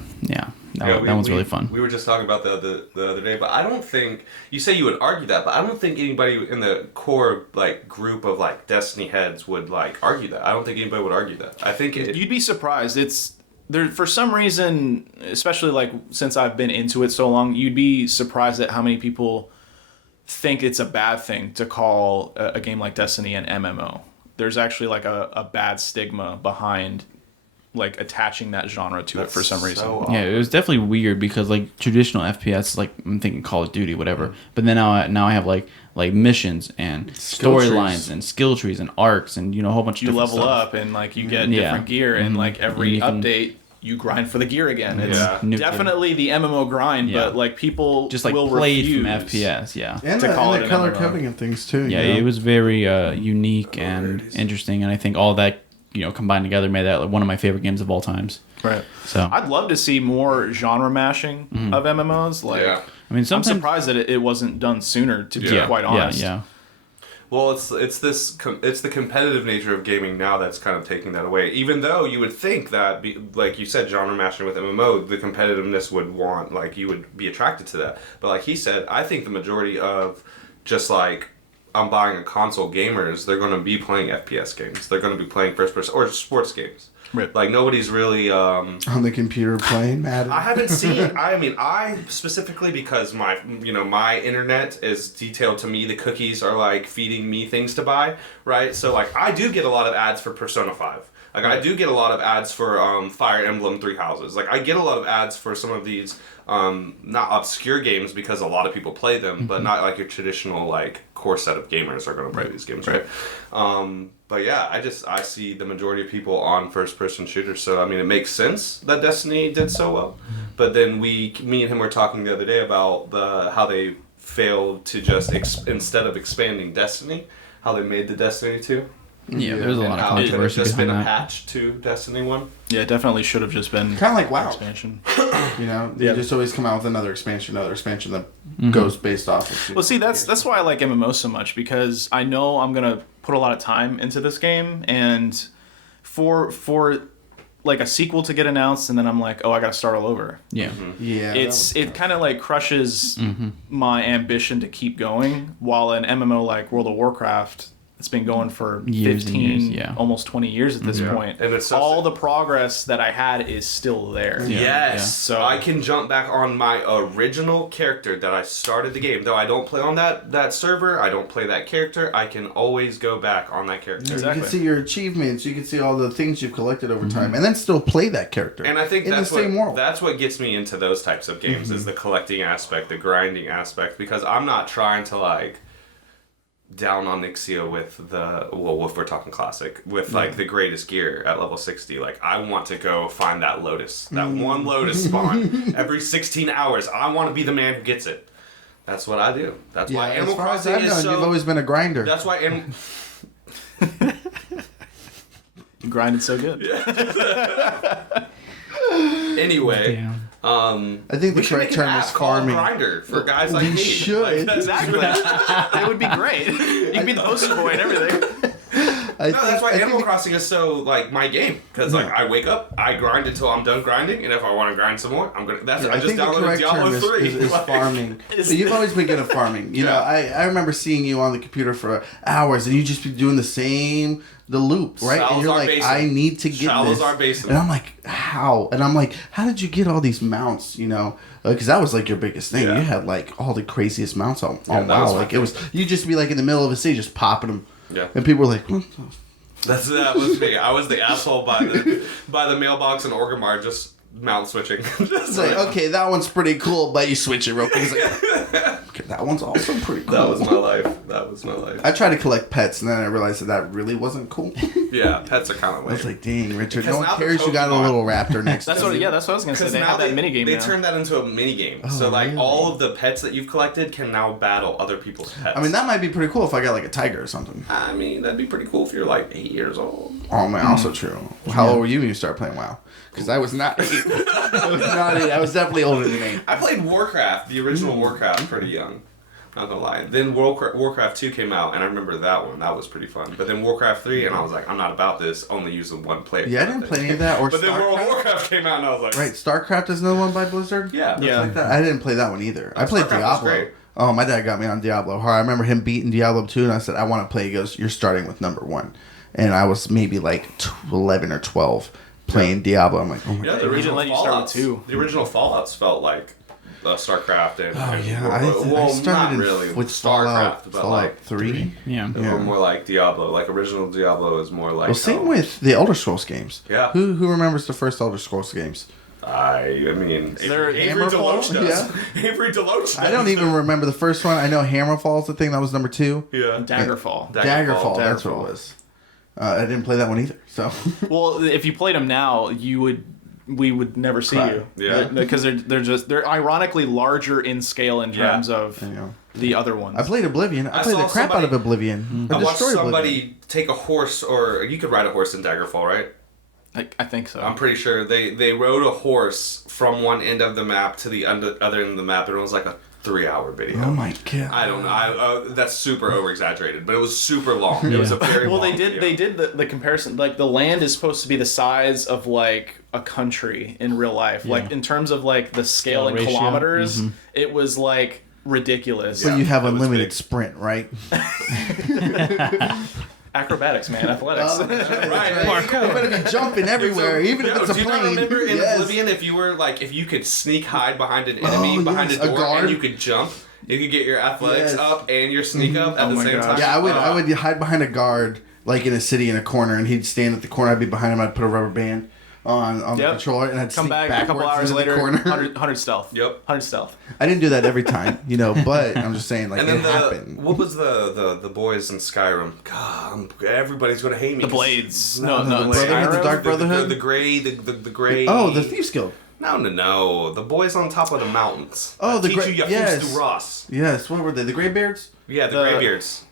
That one's really fun. We were just talking about the other day, but I don't think you say you would argue that, but I don't think anybody in the core group of Destiny heads would argue that. I don't think anybody would argue that. I think You'd be surprised. It's there for some reason, especially since I've been into it so long. You'd be surprised at how many people think it's a bad thing to call a game like Destiny an MMO. There's actually a bad stigma behind attaching that genre to it for some reason. Yeah, it was definitely weird because traditional FPS, I'm thinking Call of Duty, whatever. But then now I have like missions and storylines and skill trees and arcs and a whole bunch of different level stuff. up and you get different gear and every update you grind for the gear again. It's definitely the MMO grind, but people just will played refuse from FPS, and to call it the an color MMO. coding and things too. Yeah, it was very unique and interesting, and I think all that combined together made that one of my favorite games of all times. Right. So I'd love to see more genre mashing of MMOs. I mean, I'm surprised that it wasn't done sooner. To be quite honest. Yeah. Well, it's the competitive nature of gaming now that's kind of taking that away. Even though you would think that, like you said, genre mashing with MMO, the competitiveness would want you would be attracted to that. But like he said, I think the majority of just I'm buying a console gamers, they're going to be playing FPS games. They're going to be playing first person or sports games. Right. Nobody's really on the computer playing Madden. I haven't seen. I specifically because my internet is detailed to me. The cookies are feeding me things to buy, right? So I do get a lot of ads for Persona 5. I do get a lot of ads for Fire Emblem Three Houses. I get a lot of ads for some of these not obscure games because a lot of people play them, but not your traditional core set of gamers are going to play these games, right? But yeah, I see the majority of people on first person shooters. So I mean, it makes sense that Destiny did so well. But then me and him were talking the other day about how they failed to just instead of expanding Destiny, how they made the Destiny 2. Yeah, there's a lot of How it could have controversy just been behind a that. patch to Destiny 1. Yeah, it definitely should have just been Kind of like WoW. expansion. They just always come out with another expansion that goes based off of. Well, see, that's why I like MMOs so much, because I know I'm gonna put a lot of time into this game, and for a sequel to get announced, and then I'm like, oh, I gotta start all over. Yeah. Yeah, It kind of crushes my ambition to keep going, while an MMO like World of Warcraft, it's been going for Years and 15, years, almost 20 years at this point. And it's so all sad. the progress that I had is still there. Yes. Yeah. So- I can jump back on my original character that I started the game. Though I don't play on that server, I don't play that character, I can always go back on that character. You Exactly. can see your achievements. You can see all the things you've collected over time, and then still play that character. And I think in that's the same world. That's what gets me into those types of games is the collecting aspect, the grinding aspect, because I'm not trying to down on Nixia with if we're talking classic, with the greatest gear at level 60. I want to go find that Lotus, that one Lotus spawn every 16 hours. I want to be the man who gets it. That's what I do. That's why as Animal far as Crossing I've is known, so. you've always been a grinder. That's why You grinded so good. Anyway. Damn. I think the We should correct make an term is app called farming. Grinder for guys like We me. should. Exactly. It would be great. You could be the poster boy and everything. I No, that's why I Animal think Crossing is so my game, because I wake up, I grind until I'm done grinding, and if I want to grind some more, I'm gonna. That's I I just think the downloaded correct Diablo term 3. is farming. But you've always been good at farming. You know, I remember seeing you on the computer for hours, and you just be doing the loop, right? And you're Salazar like, Basin. I need to get Salazar this. Basin. And I'm like, how? And I'm like, how did you get all these mounts? You know, because that was your biggest thing. Yeah. You had all the craziest mounts on that WoW. was my It was you just be in the middle of a city just popping them. Yeah. And people were like, what the That was me. I was the asshole by the mailbox in Orgrimmar, just mount switching. It's okay, that one's pretty cool, but you switch it real quick. It's okay, that one's also pretty cool. That was my life. That was my life. I tried to collect pets, and then I realized that really wasn't cool. Yeah, pets are kind of I weird. was like, dang, Richard, Because no now one the cares you got a Pokemon- little raptor next That's to what. you. Yeah, that's what I was gonna say. They now have that mini game. They now. turned that into a mini game. Oh, So really? all of the pets that you've collected can now battle other people's pets. I mean, that might be pretty cool if I got a tiger or something. I mean, that'd be pretty cool if you're 8 years old. Oh man, also true. How old were you when you started playing WoW? Because I was not 8. I was not 8. I was definitely older than 8. I played Warcraft, the original Warcraft, pretty young. Not gonna lie. Then Warcraft 2 came out, and I remember that one. That was pretty fun. But then Warcraft 3, and I was like, I'm not about this. Only using one player. Yeah, I didn't play any of that. Or But then World of StarCraft. Warcraft came out, and I was like, Right, StarCraft is another one by Blizzard. Yeah. Yeah. Like that. I didn't play that one either. I played StarCraft was Diablo. great. Oh, my dad got me on Diablo hard. I remember him beating Diablo 2, and I said, I want to play. He goes, you're starting with number 1. And I was maybe like 11 or 12 playing Diablo. I'm like, oh my Yeah, god. the original let you start with Fallouts. 2. The original Fallouts felt like StarCraft and I started not in, really with StarCraft, but Fallout like 3. Yeah. they were more like Diablo. Like original Diablo is more like. Well, same with the Elder Scrolls games. Yeah. Who remembers the first Elder Scrolls games? I mean, there Avery Hammerfall? Deloach does. Avery Deloach does. I don't even remember the first one. I know Hammerfall's the thing that was number 2. Yeah. Daggerfall. Daggerfall, that's what it was. I didn't play that one either. So Well, if you played them now, we would never see Cry. you. Yeah. Because they're ironically larger in scale in terms of you know. the other ones. I played Oblivion. I played saw the crap out of somebody- Oblivion. I watched destroyed somebody Oblivion. take a horse, or you could ride a horse in Daggerfall, right? I think so. I'm pretty sure they rode a horse from one end of the map to the other end of the map, and it was like a 3-hour video. Oh my god. I don't know. That's super over exaggerated, but it was super long. It was a very Well, long they did. video. They did the comparison. Like the land is supposed to be the size of like a country in real life. Like in terms of like the scale in ratio. kilometers, it was like ridiculous. But you have it was unlimited big. sprint, right? Acrobatics, man, athletics. Right. You better be jumping everywhere, even if it's a do you plane. not remember in Yes. Oblivion if you could sneak hide behind an enemy Oh, behind yes, a a door guard. and you could jump? You could get your athletics Yes. up and your sneak up at Oh the my same gosh. time. Yeah, I would hide behind a guard, like in a city in a corner, and he'd stand at the corner. I'd be behind him. I'd put a rubber band on the Yep. controller, and I'd Come sneak back a backwards couple hours into the later. corner. 100 stealth. Yep. 100 stealth. I didn't do that every time, but I'm just saying, like, And it then happened. what was the boys in Skyrim? God, everybody's gonna hate me. The 'cause- blades. No, No, the no. Brotherhood, the Skyrim? Dark Brotherhood? The gray, the gray. Oh, the Thieves Guild. No. The boys on top of the mountains. Oh, the teach gray- you your yes. to Ross. Yes, what were they? The Greybeards? Yeah, the The- graybeards.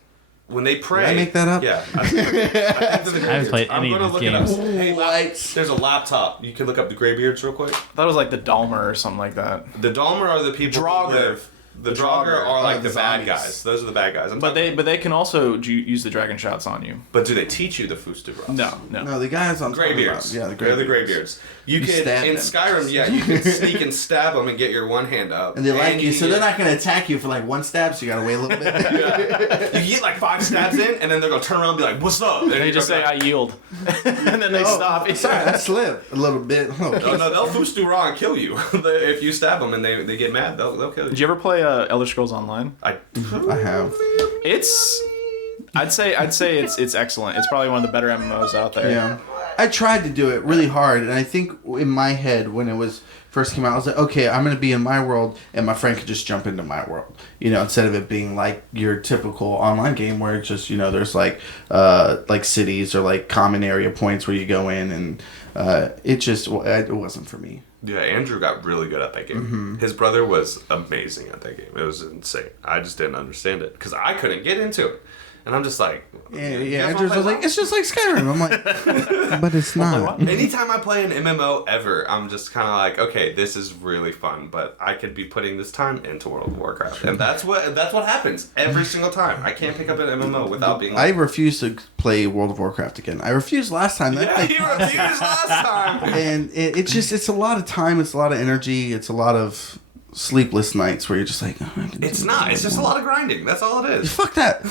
When they pray. I make that up? Yeah. I think they're the haven't played Greybeards. any I'm of gonna these look games. it up. Hey, What? there's a laptop. You can look up the graybeards real quick. I thought it was like the Dalmer or something like that. The Dalmer are the people Draugr. who live. The The Draugr Draugr are like are the the bad zombies. guys. Those are the bad guys. But they can also use the dragon shots on you. But do they teach you the Fustagross? No. No, the guys on Graybeards. Yeah, the They're the Greybeards. graybeards. You You can stab in them. Skyrim, yeah, you can sneak and stab them and get your one hand up. And they like you, can so get- they're not going to attack you for like one stab, so you got to wait a little bit. You can get like 5 stabs in, and then they're gonna turn around and be like, "What's up?" And They you just go say, back. I yield. And then they Oh, stop. Sorry, I slipped a little bit. Oh no, they'll Fustura and kill you if you stab them and they get mad. They'll kill Did you. you ever play Elder Scrolls Online? I have. I'd say it's excellent. It's probably one of the better MMOs out there. Yeah. I tried to do it really hard, and I think in my head when it was first came out, I was like, okay, I'm going to be in my world, and my friend could just jump into my world. Instead of it being like your typical online game where it's just, there's like cities or like common area points where you go in, and it wasn't for me. Yeah, Andrew got really good at that game. Mm-hmm. His brother was amazing at that game. It was insane. I just didn't understand it because I couldn't get into it. And I'm just like, Yeah, you guys Andrews wanna was play like, it's just like Skyrim. I'm like, but it's not. WoW? Anytime I play an MMO ever, I'm just kind of like, okay, this is really fun, but I could be putting this time into World of Warcraft, and that's what happens every single time. I can't pick up an MMO without being I like, refuse to play World of Warcraft again. I refused last time. That yeah, thing- you refused last time. and it's a lot of time. It's a lot of energy. It's a lot of sleepless nights where you're just like, oh, I can It's do not. this It's just a lot of grinding. That's all it is. Fuck that.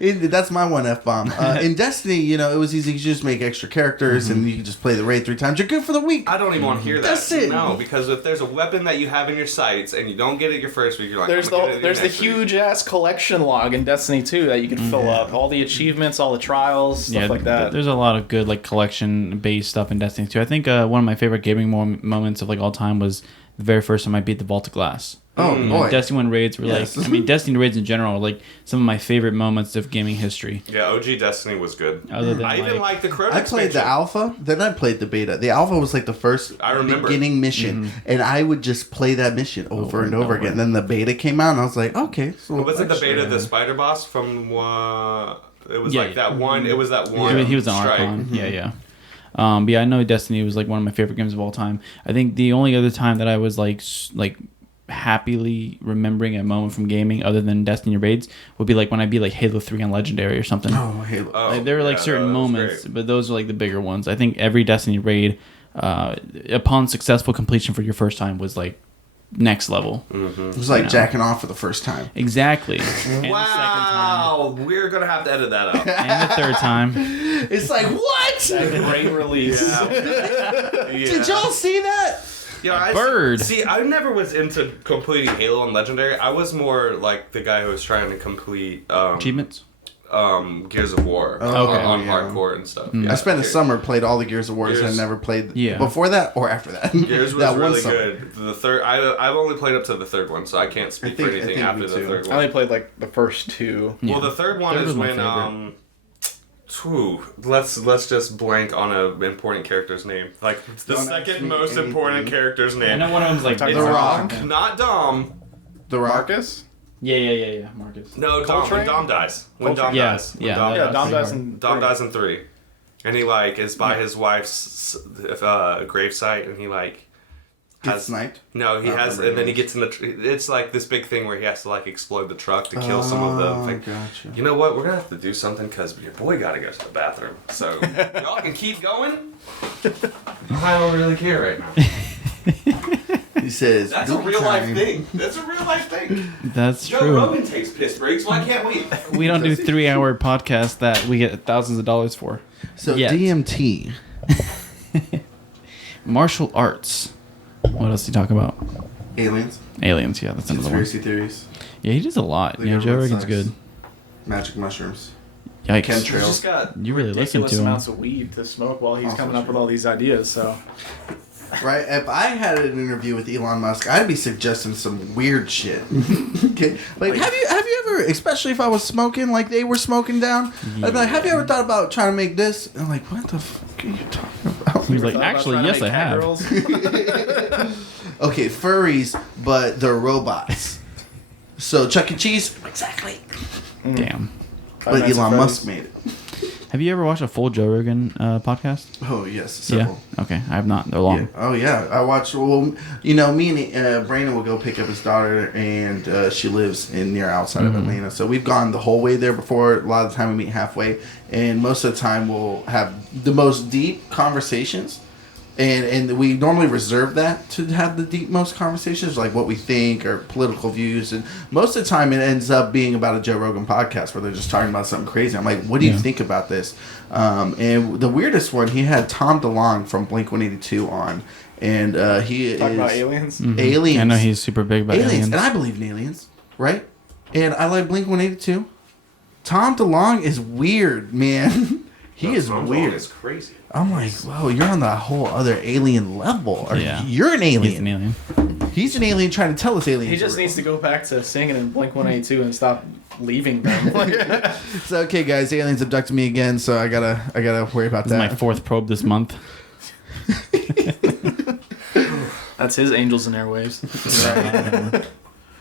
That's my one F-bomb. In Destiny, it was easy. You could just make extra characters and you could just play the raid 3 times. You're good for the week. I don't even want to hear that. That's it. No, because if there's a weapon that you have in your sights and you don't get it your first week, you're like, There's I'm gonna get it the next week. huge ass collection log in Destiny 2 that you can fill up. All the achievements, all the trials, stuff like that. There's a lot of good collection based stuff in Destiny 2. I think one of my favorite gaming moments of all time was the very first time I beat the Vault of Glass. Oh, boy. Destiny 1 raids were Yes. Destiny raids in general are some of my favorite moments of gaming history. Yeah, OG Destiny was good. Other than I even like the Corona I played the expansion. alpha, then I played the beta. The alpha was like the first I remember. beginning mission, and I would just play that mission over and over again. Then the beta came out, and I was like, okay. So Wasn't the extra. beta the spider boss from It was Yeah, like yeah. that one. It was that I one. mean, he was an strike. Archon. Yeah. But yeah, I know Destiny was like one of my favorite games of all time. I think the only other time that I was like happily remembering a moment from gaming other than Destiny raids would be like when I beat like Halo 3 on Legendary or something. Oh, Halo. Oh, Like, there were like yeah, certain that was moments, great. but those are like the bigger ones. I think every Destiny raid, upon successful completion for your first time, was like next level. It was like jacking off for the first time. Exactly. And the second time. Wow, we're gonna have to edit that out. And the third time. It's like, what? Great release. Did y'all see that? Yeah, bird. See, I never was into completing Halo and Legendary. I was more like the guy who was trying to complete Achievements? Gears of War Okay. on yeah. hardcore and stuff. I spent a summer played all the Gears of Wars and I Gears- never played Yeah. before that or after that. Gears was that one really summer. good. The third, I've only played up to the third one, so I can't speak for I anything think after me the too. third I one. only played like the first two. Yeah. Well, the third one Third is was my when favorite. let's just blank on an important character's name. Like the Don't ask second me most anything. important character's I name. know one of them's like Talking It's The about Rock. Not Dom. The Rock. Marcus? Yeah, Marcus. No, Dom. When Coltrane? Dom dies. When Dom Yeah, dies. When yeah, Dom that- Yeah, dies. Dom pretty dies hard. in Dom three. dies in 3, and he like is by his wife's gravesite, and he like Gets has sniped. no, he I has, remember and then he it. gets in the. It's like this big thing where he has to like explode the truck to kill some of Oh, the. gotcha. You know what? We're gonna have to do something because your boy gotta go to the bathroom. So y'all can keep going. I don't really care right now. He says, That's a "Goofy real life time." thing. That's a real life thing. That's Joe true. Rogan takes piss breaks. Why can't we? We don't do 3-hour podcasts that we get thousands of dollars for. So Yet. DMT. Martial arts. What else do you talk about? Aliens. Aliens, yeah, that's another one. Conspiracy theories. Yeah, he does a lot. The You know, Joe government Rogan's sucks. good. Magic mushrooms. Yikes. Chemtrails. He's just got You really listen ridiculous to him. amounts of weed to smoke while he's Also coming up true. with all these ideas. So Right? If I had an interview with Elon Musk, I'd be suggesting some weird shit. Okay? Like, have you ever, especially if I was smoking like they were smoking down, I'd be like, have you ever thought about trying to make this? And I'm like, what the fuck are you talking about? He was like, Thought about actually, trying to yes, make I cat have. girls? Okay, furries, but they're robots. So Chuck E. Cheese, exactly. Damn. But Nights at Elon Freddy's. Musk made it. Have you ever watched a full Joe Rogan podcast? Oh yes, several. Yeah. Okay, I have not. They're long. Yeah. Oh yeah, I watch. Well, you know, me and Brandon will go pick up his daughter, and she lives near outside of Atlanta. So we've gone the whole way there before. A lot of the time we meet halfway, and most of the time we'll have the most deep conversations. And we normally reserve that to have the deep most conversations, like what we think or political views. And most of the time, it ends up being about a Joe Rogan podcast where they're just talking about something crazy. I'm like, what do you think about this? And the weirdest one, he had Tom DeLonge from Blink-182 on, and he Talk is about aliens. aliens. I know he's super big about aliens. and I believe in aliens, right? And I like Blink-182. Tom DeLonge is weird, man. He is weird. It's crazy. I'm like, whoa, you're on the whole other alien level. Or Yeah. You're an He's alien. an alien. He's an alien trying to tell us aliens. He just are real. needs to go back to singing in Blink-182 and stop leaving them. So okay, guys, aliens abducted me again, so I gotta worry about This is my that. 4th probe this month. That's his angels and airwaves.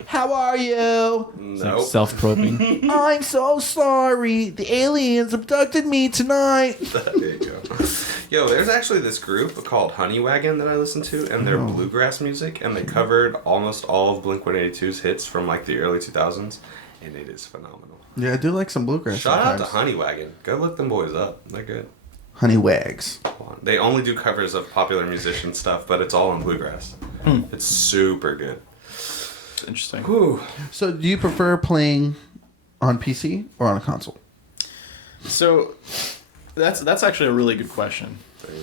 How are you? It's like Nope. self-probing. I'm so sorry. The aliens abducted me tonight. There you go. Yo, there's actually this group called Honey Wagon that I listen to, and they're bluegrass music, and they covered almost all of Blink-182's hits from like the early 2000s, and it is phenomenal. Yeah, I do like some bluegrass. Shout out to sometimes. Honey Wagon. Go look them boys up. They're good. Honey Wags. They only do covers of popular musician stuff, but it's all in bluegrass. It's super good. Interesting. Whew. So, do you prefer playing on PC or on a console? So that's actually a really good question.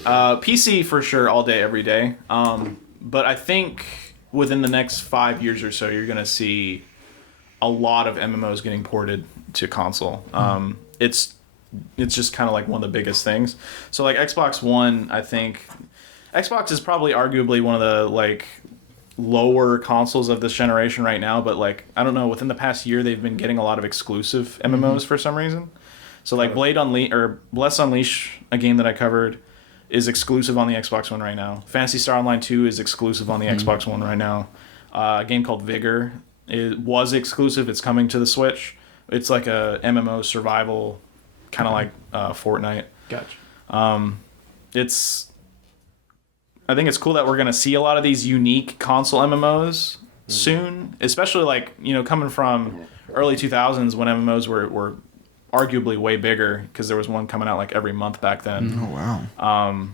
PC for sure, all day, every day. But I think within the next 5 years or so, you're gonna see a lot of MMOs getting ported to console. It's just kind of like one of the biggest things. So like Xbox One, I think Xbox is probably arguably one of the like lower consoles of this generation right now, but like I don't know, within the past year they've been getting a lot of exclusive MMOs for some reason. So like Bless Unleash, a game that I covered, is exclusive on the Xbox One right now. Phantasy Star Online 2 is exclusive on the Xbox One right now. A game called Vigor, it was exclusive. It's coming to the Switch. It's like a MMO survival kind of like Fortnite. Gotcha. I think it's cool that we're gonna see a lot of these unique console MMOs soon, especially like coming from early 2000s when MMOs were arguably way bigger because there was one coming out like every month back then. Oh wow.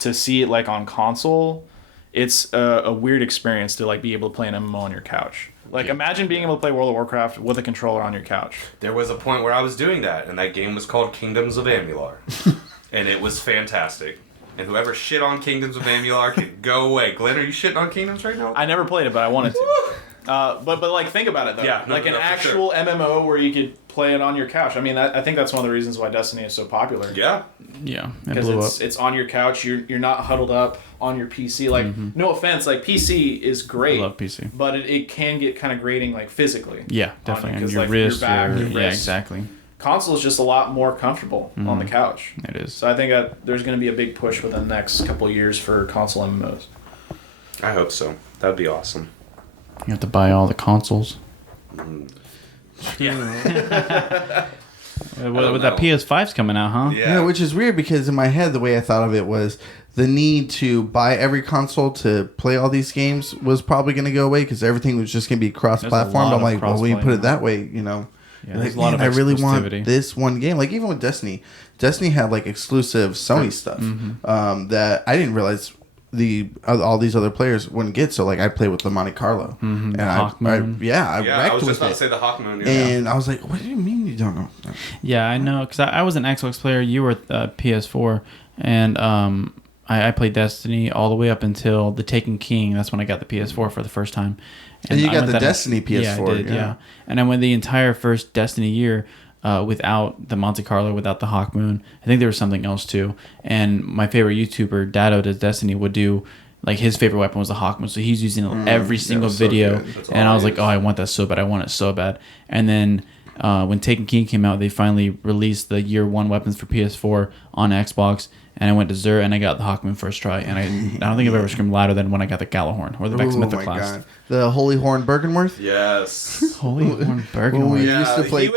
To see it like on console, it's a weird experience to like be able to play an MMO on your couch. Like imagine being able to play World of Warcraft with a controller on your couch. There was a point where I was doing that, and that game was called Kingdoms of Amular, and it was fantastic. And whoever shit on Kingdoms of Amular can go away. Glenn, are you shitting on Kingdoms right now? I never played it, but I wanted to. But like think about it though. Yeah, like an actual MMO where you could play it on your couch. I mean, I think that's one of the reasons why Destiny is so popular. Yeah. Yeah, it Because blew up. it's on your couch. You're not huddled up on your PC. Like no offense, like PC is great. I love PC. But it can get kind of grating like physically. Yeah, definitely. And 'cause, your like, wrist, your back, your yeah, wrist. exactly. Console is just a lot more comfortable on the couch. It is. So I think that there's going to be a big push within the next couple of years for console MMOs. I hope so. That'd be awesome. You have to buy all the consoles. Yeah. With that PS5's coming out, huh? Yeah, which is weird because in my head, the way I thought of it was the need to buy every console to play all these games was probably going to go away because everything was just going to be cross-platform. lot I'm of like, well, when you cross-play put it now. that way, Yeah, like, there's a lot of I really want exclusivity. this one game. Like even with Destiny had like exclusive Sony stuff that I didn't realize all these other players wouldn't get. So like I played with the Monte Carlo and Hawk Moon. I Yeah, I wrecked was just with about to it. say the Hawk Moon. Yeah. And I was like, what do you mean you don't know? Yeah, I know, because I was an Xbox player. You were PS4, and I played Destiny all the way up until the Taken King. That's when I got the PS4 for the first time. And you I got went the that- Destiny PS4. Yeah, I did, yeah. And I went the entire first Destiny year without the Monte Carlo, without the Hawk Moon. I think there was something else too. And my favorite YouTuber, Dado Does Destiny, would do, like, his favorite weapon was the Hawk Moon. So he's using it every single was so video. good. That's all And I was he like, oh, I want that so bad. I want it so bad. And then when Taken King came out, they finally released the year one weapons for PS4 on Xbox. And I went to Xur and I got the Hawkmoon first try. And I don't think I've ever screamed louder than when I got the Galahorn or the Vex Oh Mythic my class. god, the Holy Horn Bergenworth. Yes. Holy Horn Bergen. Well, we Yeah, used to play.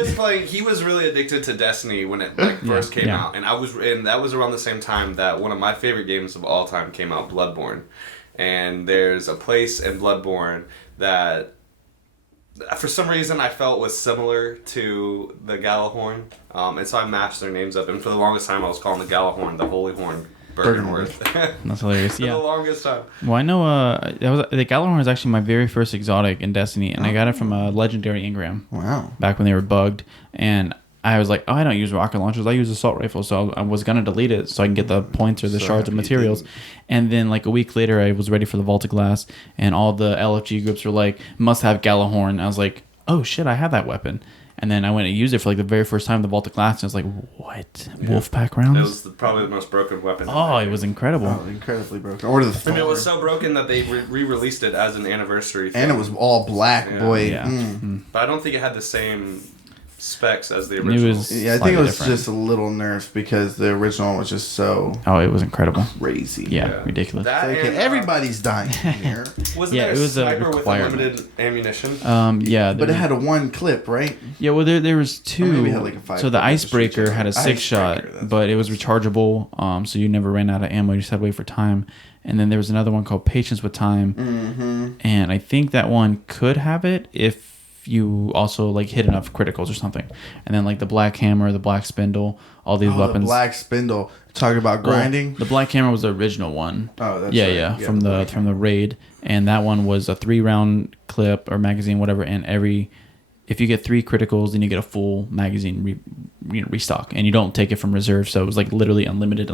He was really addicted to Destiny when it first came yeah. out, and that was around the same time that one of my favorite games of all time came out, Bloodborne. And there's a place in Bloodborne that, for some reason, I felt was similar to the Galahorn, and so I matched their names up. And for the longest time, I was calling the Galahorn the Holy Horn Bergenworth. That's hilarious. For the Yeah. longest time. Well, I know the Galahorn was actually my very first exotic in Destiny, and I got it from a legendary Ingram Wow. back when they were bugged. And I was like, oh, I don't use rocket launchers. I use assault rifle. So I was going to delete it so I can get the points or the So shards of happy you materials. didn't. And then like a week later, I was ready for the Vault of Glass, and all the LFG groups were like, must have Galahorn. I was like, oh shit, I have that weapon. And then I went and used it for like the very first time, the Vault of Glass, and I was like, what? Wolfpack rounds? It was probably the most broken weapon. Oh, it was incredible. Oh, incredibly broken. Or the And Thor. it was so broken that they re-released it as an anniversary thing. And it was all black, Yeah. boy. Yeah. Mm. But I don't think it had the same specs as the It original. was Yeah, I think slightly it was different. just a little nerfed because the original was just so Oh, it was incredible. crazy. Yeah, ridiculous. That Like, and, everybody's dying here. wasn't Yeah, there it was a sniper with requirement. unlimited ammunition? Yeah, But there- it had a one clip, right? yeah. Well, there was two. maybe it had like a five so the clip with the icebreaker switches. had a six shot, Icebreaker, that's but it what was it was. rechargeable. So you never ran out of ammo. You just had to wait for time. And then there was another one called Patience with Time, and I think that one could have it if you also like hit enough criticals or something. And then like the Black Hammer, the Black Spindle, all these Oh, weapons. the black spindle. Talking about Well, grinding. the Black Hammer was the original one. Oh, that's yeah, right. yeah, Yeah, from the the Black from the raid, and that one was a 3-round clip or magazine, whatever. And if you get 3 criticals, then you get a full magazine restock, and you don't take it from reserve. So it was like literally unlimited.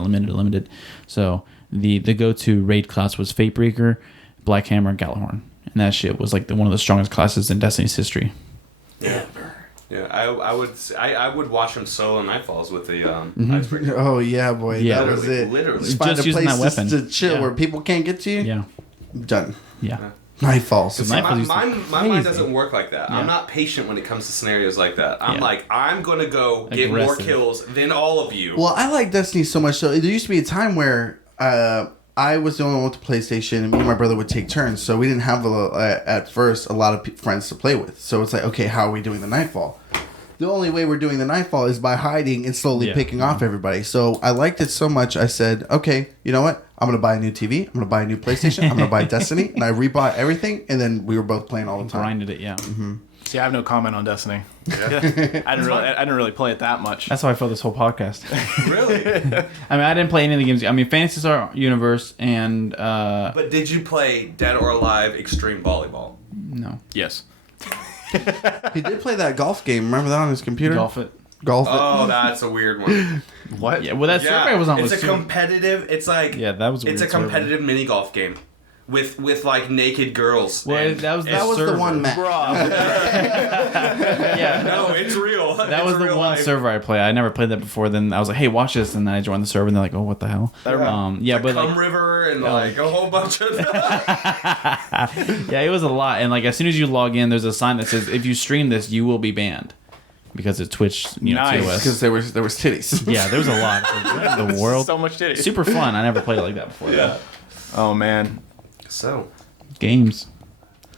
So the go-to raid class was Fatebreaker, Black Hammer, and Galahorn, and that shit was like one of the strongest classes in Destiny's history. Yeah, I would watch him solo Nightfalls with the icebreaker. Oh yeah, boy. Yeah. That was it. Literally. Just find Just a using place that weapon. to chill Yeah. where people can't get to you. Yeah, Done. yeah. Nightfall. See, Nightfall used to my be mind crazy. doesn't work like that. Yeah. I'm not patient when it comes to scenarios like that. I'm Yeah. like, I'm gonna go get more Aggressive. kills than all of you. Well, I like Destiny so much. So there used to be a time where I was the only one with the PlayStation, and me and my brother would take turns. So we didn't have at first a lot of friends to play with. So it's like, okay, how are we doing the Nightfall? the only way we're doing the Nightfall is by hiding and slowly picking off everybody. So I liked it so much, I said, okay, you know what? I'm going to buy a new TV. I'm going to buy a new PlayStation. I'm going to buy Destiny. And I rebought everything. And then we were both playing all the time. Grinded it, yeah. Mm-hmm. See, I have no comment on Destiny. Yeah. I didn't really play it that much. That's how I felt this whole podcast. Really? I mean, I didn't play any of the games. I mean, Fantasy Star Universe and... But did you play Dead or Alive Extreme Volleyball? No. Yes. He did play that golf game. Remember that on his computer? Golf it. Golf it. Oh, that's a weird one. What? Yeah, well, that survey was on. It's a competitive. It's like that was. It's a competitive mini golf game with like naked girls. Well, that was the one match. Yeah. No, it's real. That was the one life. server I played. I never played that before. Then I was like, "Hey, watch this!" And then I joined the server, and they're like, "Oh, what the hell?" But Cum like, River and like a whole bunch of. yeah, it was a lot. And like, as soon as you log in, there's a sign that says, "If you stream this, you will be banned," because it's Twitch, Nice. TOS. Because there was titties. Yeah, there was a lot. The world, So much titty. super fun. I never played it like that before. Yeah. Oh man. So, Games,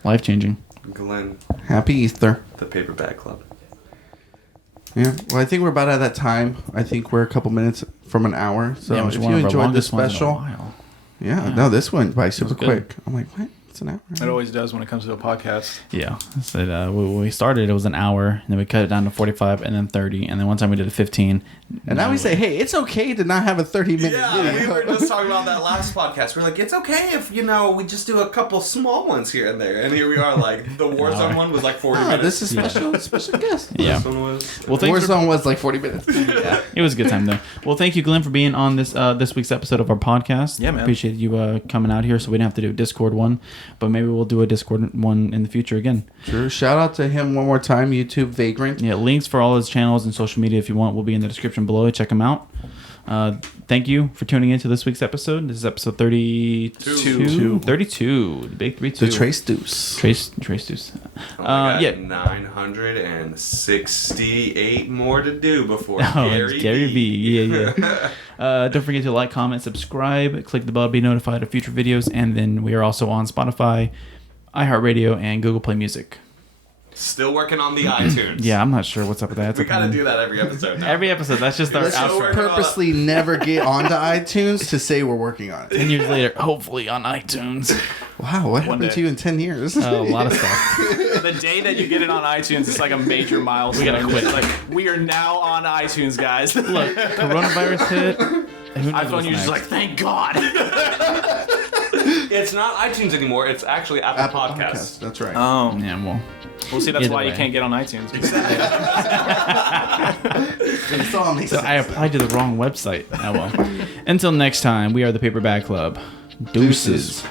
life changing. Glenn, Happy Easter. the Paperback Club. Yeah. Well, I think we're about at that time. I think we're a couple minutes from an hour. So Yeah, it was if one you of our enjoyed the longest ones in a special, while. no, this went by super good. quick. I'm like, what? It's an hour. It always does when it comes to a podcast. Yeah, so when we started, it was an hour, and then we cut it down to 45, and then 30, and then one time we did a 15. And now we say, hey, it's okay to not have a 30-minute Yeah, video. we were just talking about that last podcast. We're like, it's okay if, we just do a couple small ones here and there. And here we are, like, the Warzone one was like 40 minutes. This is special guest. Yeah. This one was... Well, thanks for, Warzone was like 40 minutes. yeah, it was a good time though. Well, thank you, Glenn, for being on this week's episode of our podcast. Yeah, man. Appreciate you coming out here, so we didn't have to do a Discord one, but maybe we'll do a Discord one in the future again. True. Shout out to him one more time. YouTube Vagrant. Yeah, links for all his channels and social media if you want will be in the description below. Check him out. Thank you for tuning into this week's episode. This is episode 32. 32. The big 32. The Trace Deuce. Trace Deuce. Oh my God, Yeah. 968 more to do before Gary V. Yeah. Don't forget to like, comment, subscribe, click the bell to be notified of future videos, and then we are also on Spotify, iHeartRadio, and Google Play Music. Still working on the iTunes. Yeah, I'm not sure what's up with that. We gotta do that every episode now. Every episode. That's just our Let's just outro. purposely never get onto iTunes to say we're working on it. 10 years later, hopefully on iTunes. Wow, what happened day. to you in 10 years? A lot of stuff. The day that you get it on iTunes, it's like a major milestone. We gotta quit. It's like, we are now on iTunes, guys. Look, coronavirus hit. Who knows iPhone what's users next? like, thank God. It's not iTunes anymore. It's actually Apple Podcasts. That's right. Oh. Yeah, well. Well, see, that's Either why you way. can't get on iTunes. It's all makes So sense. I applied to the wrong website. Oh well. Until next time, we are the Paperback Club. Deuces.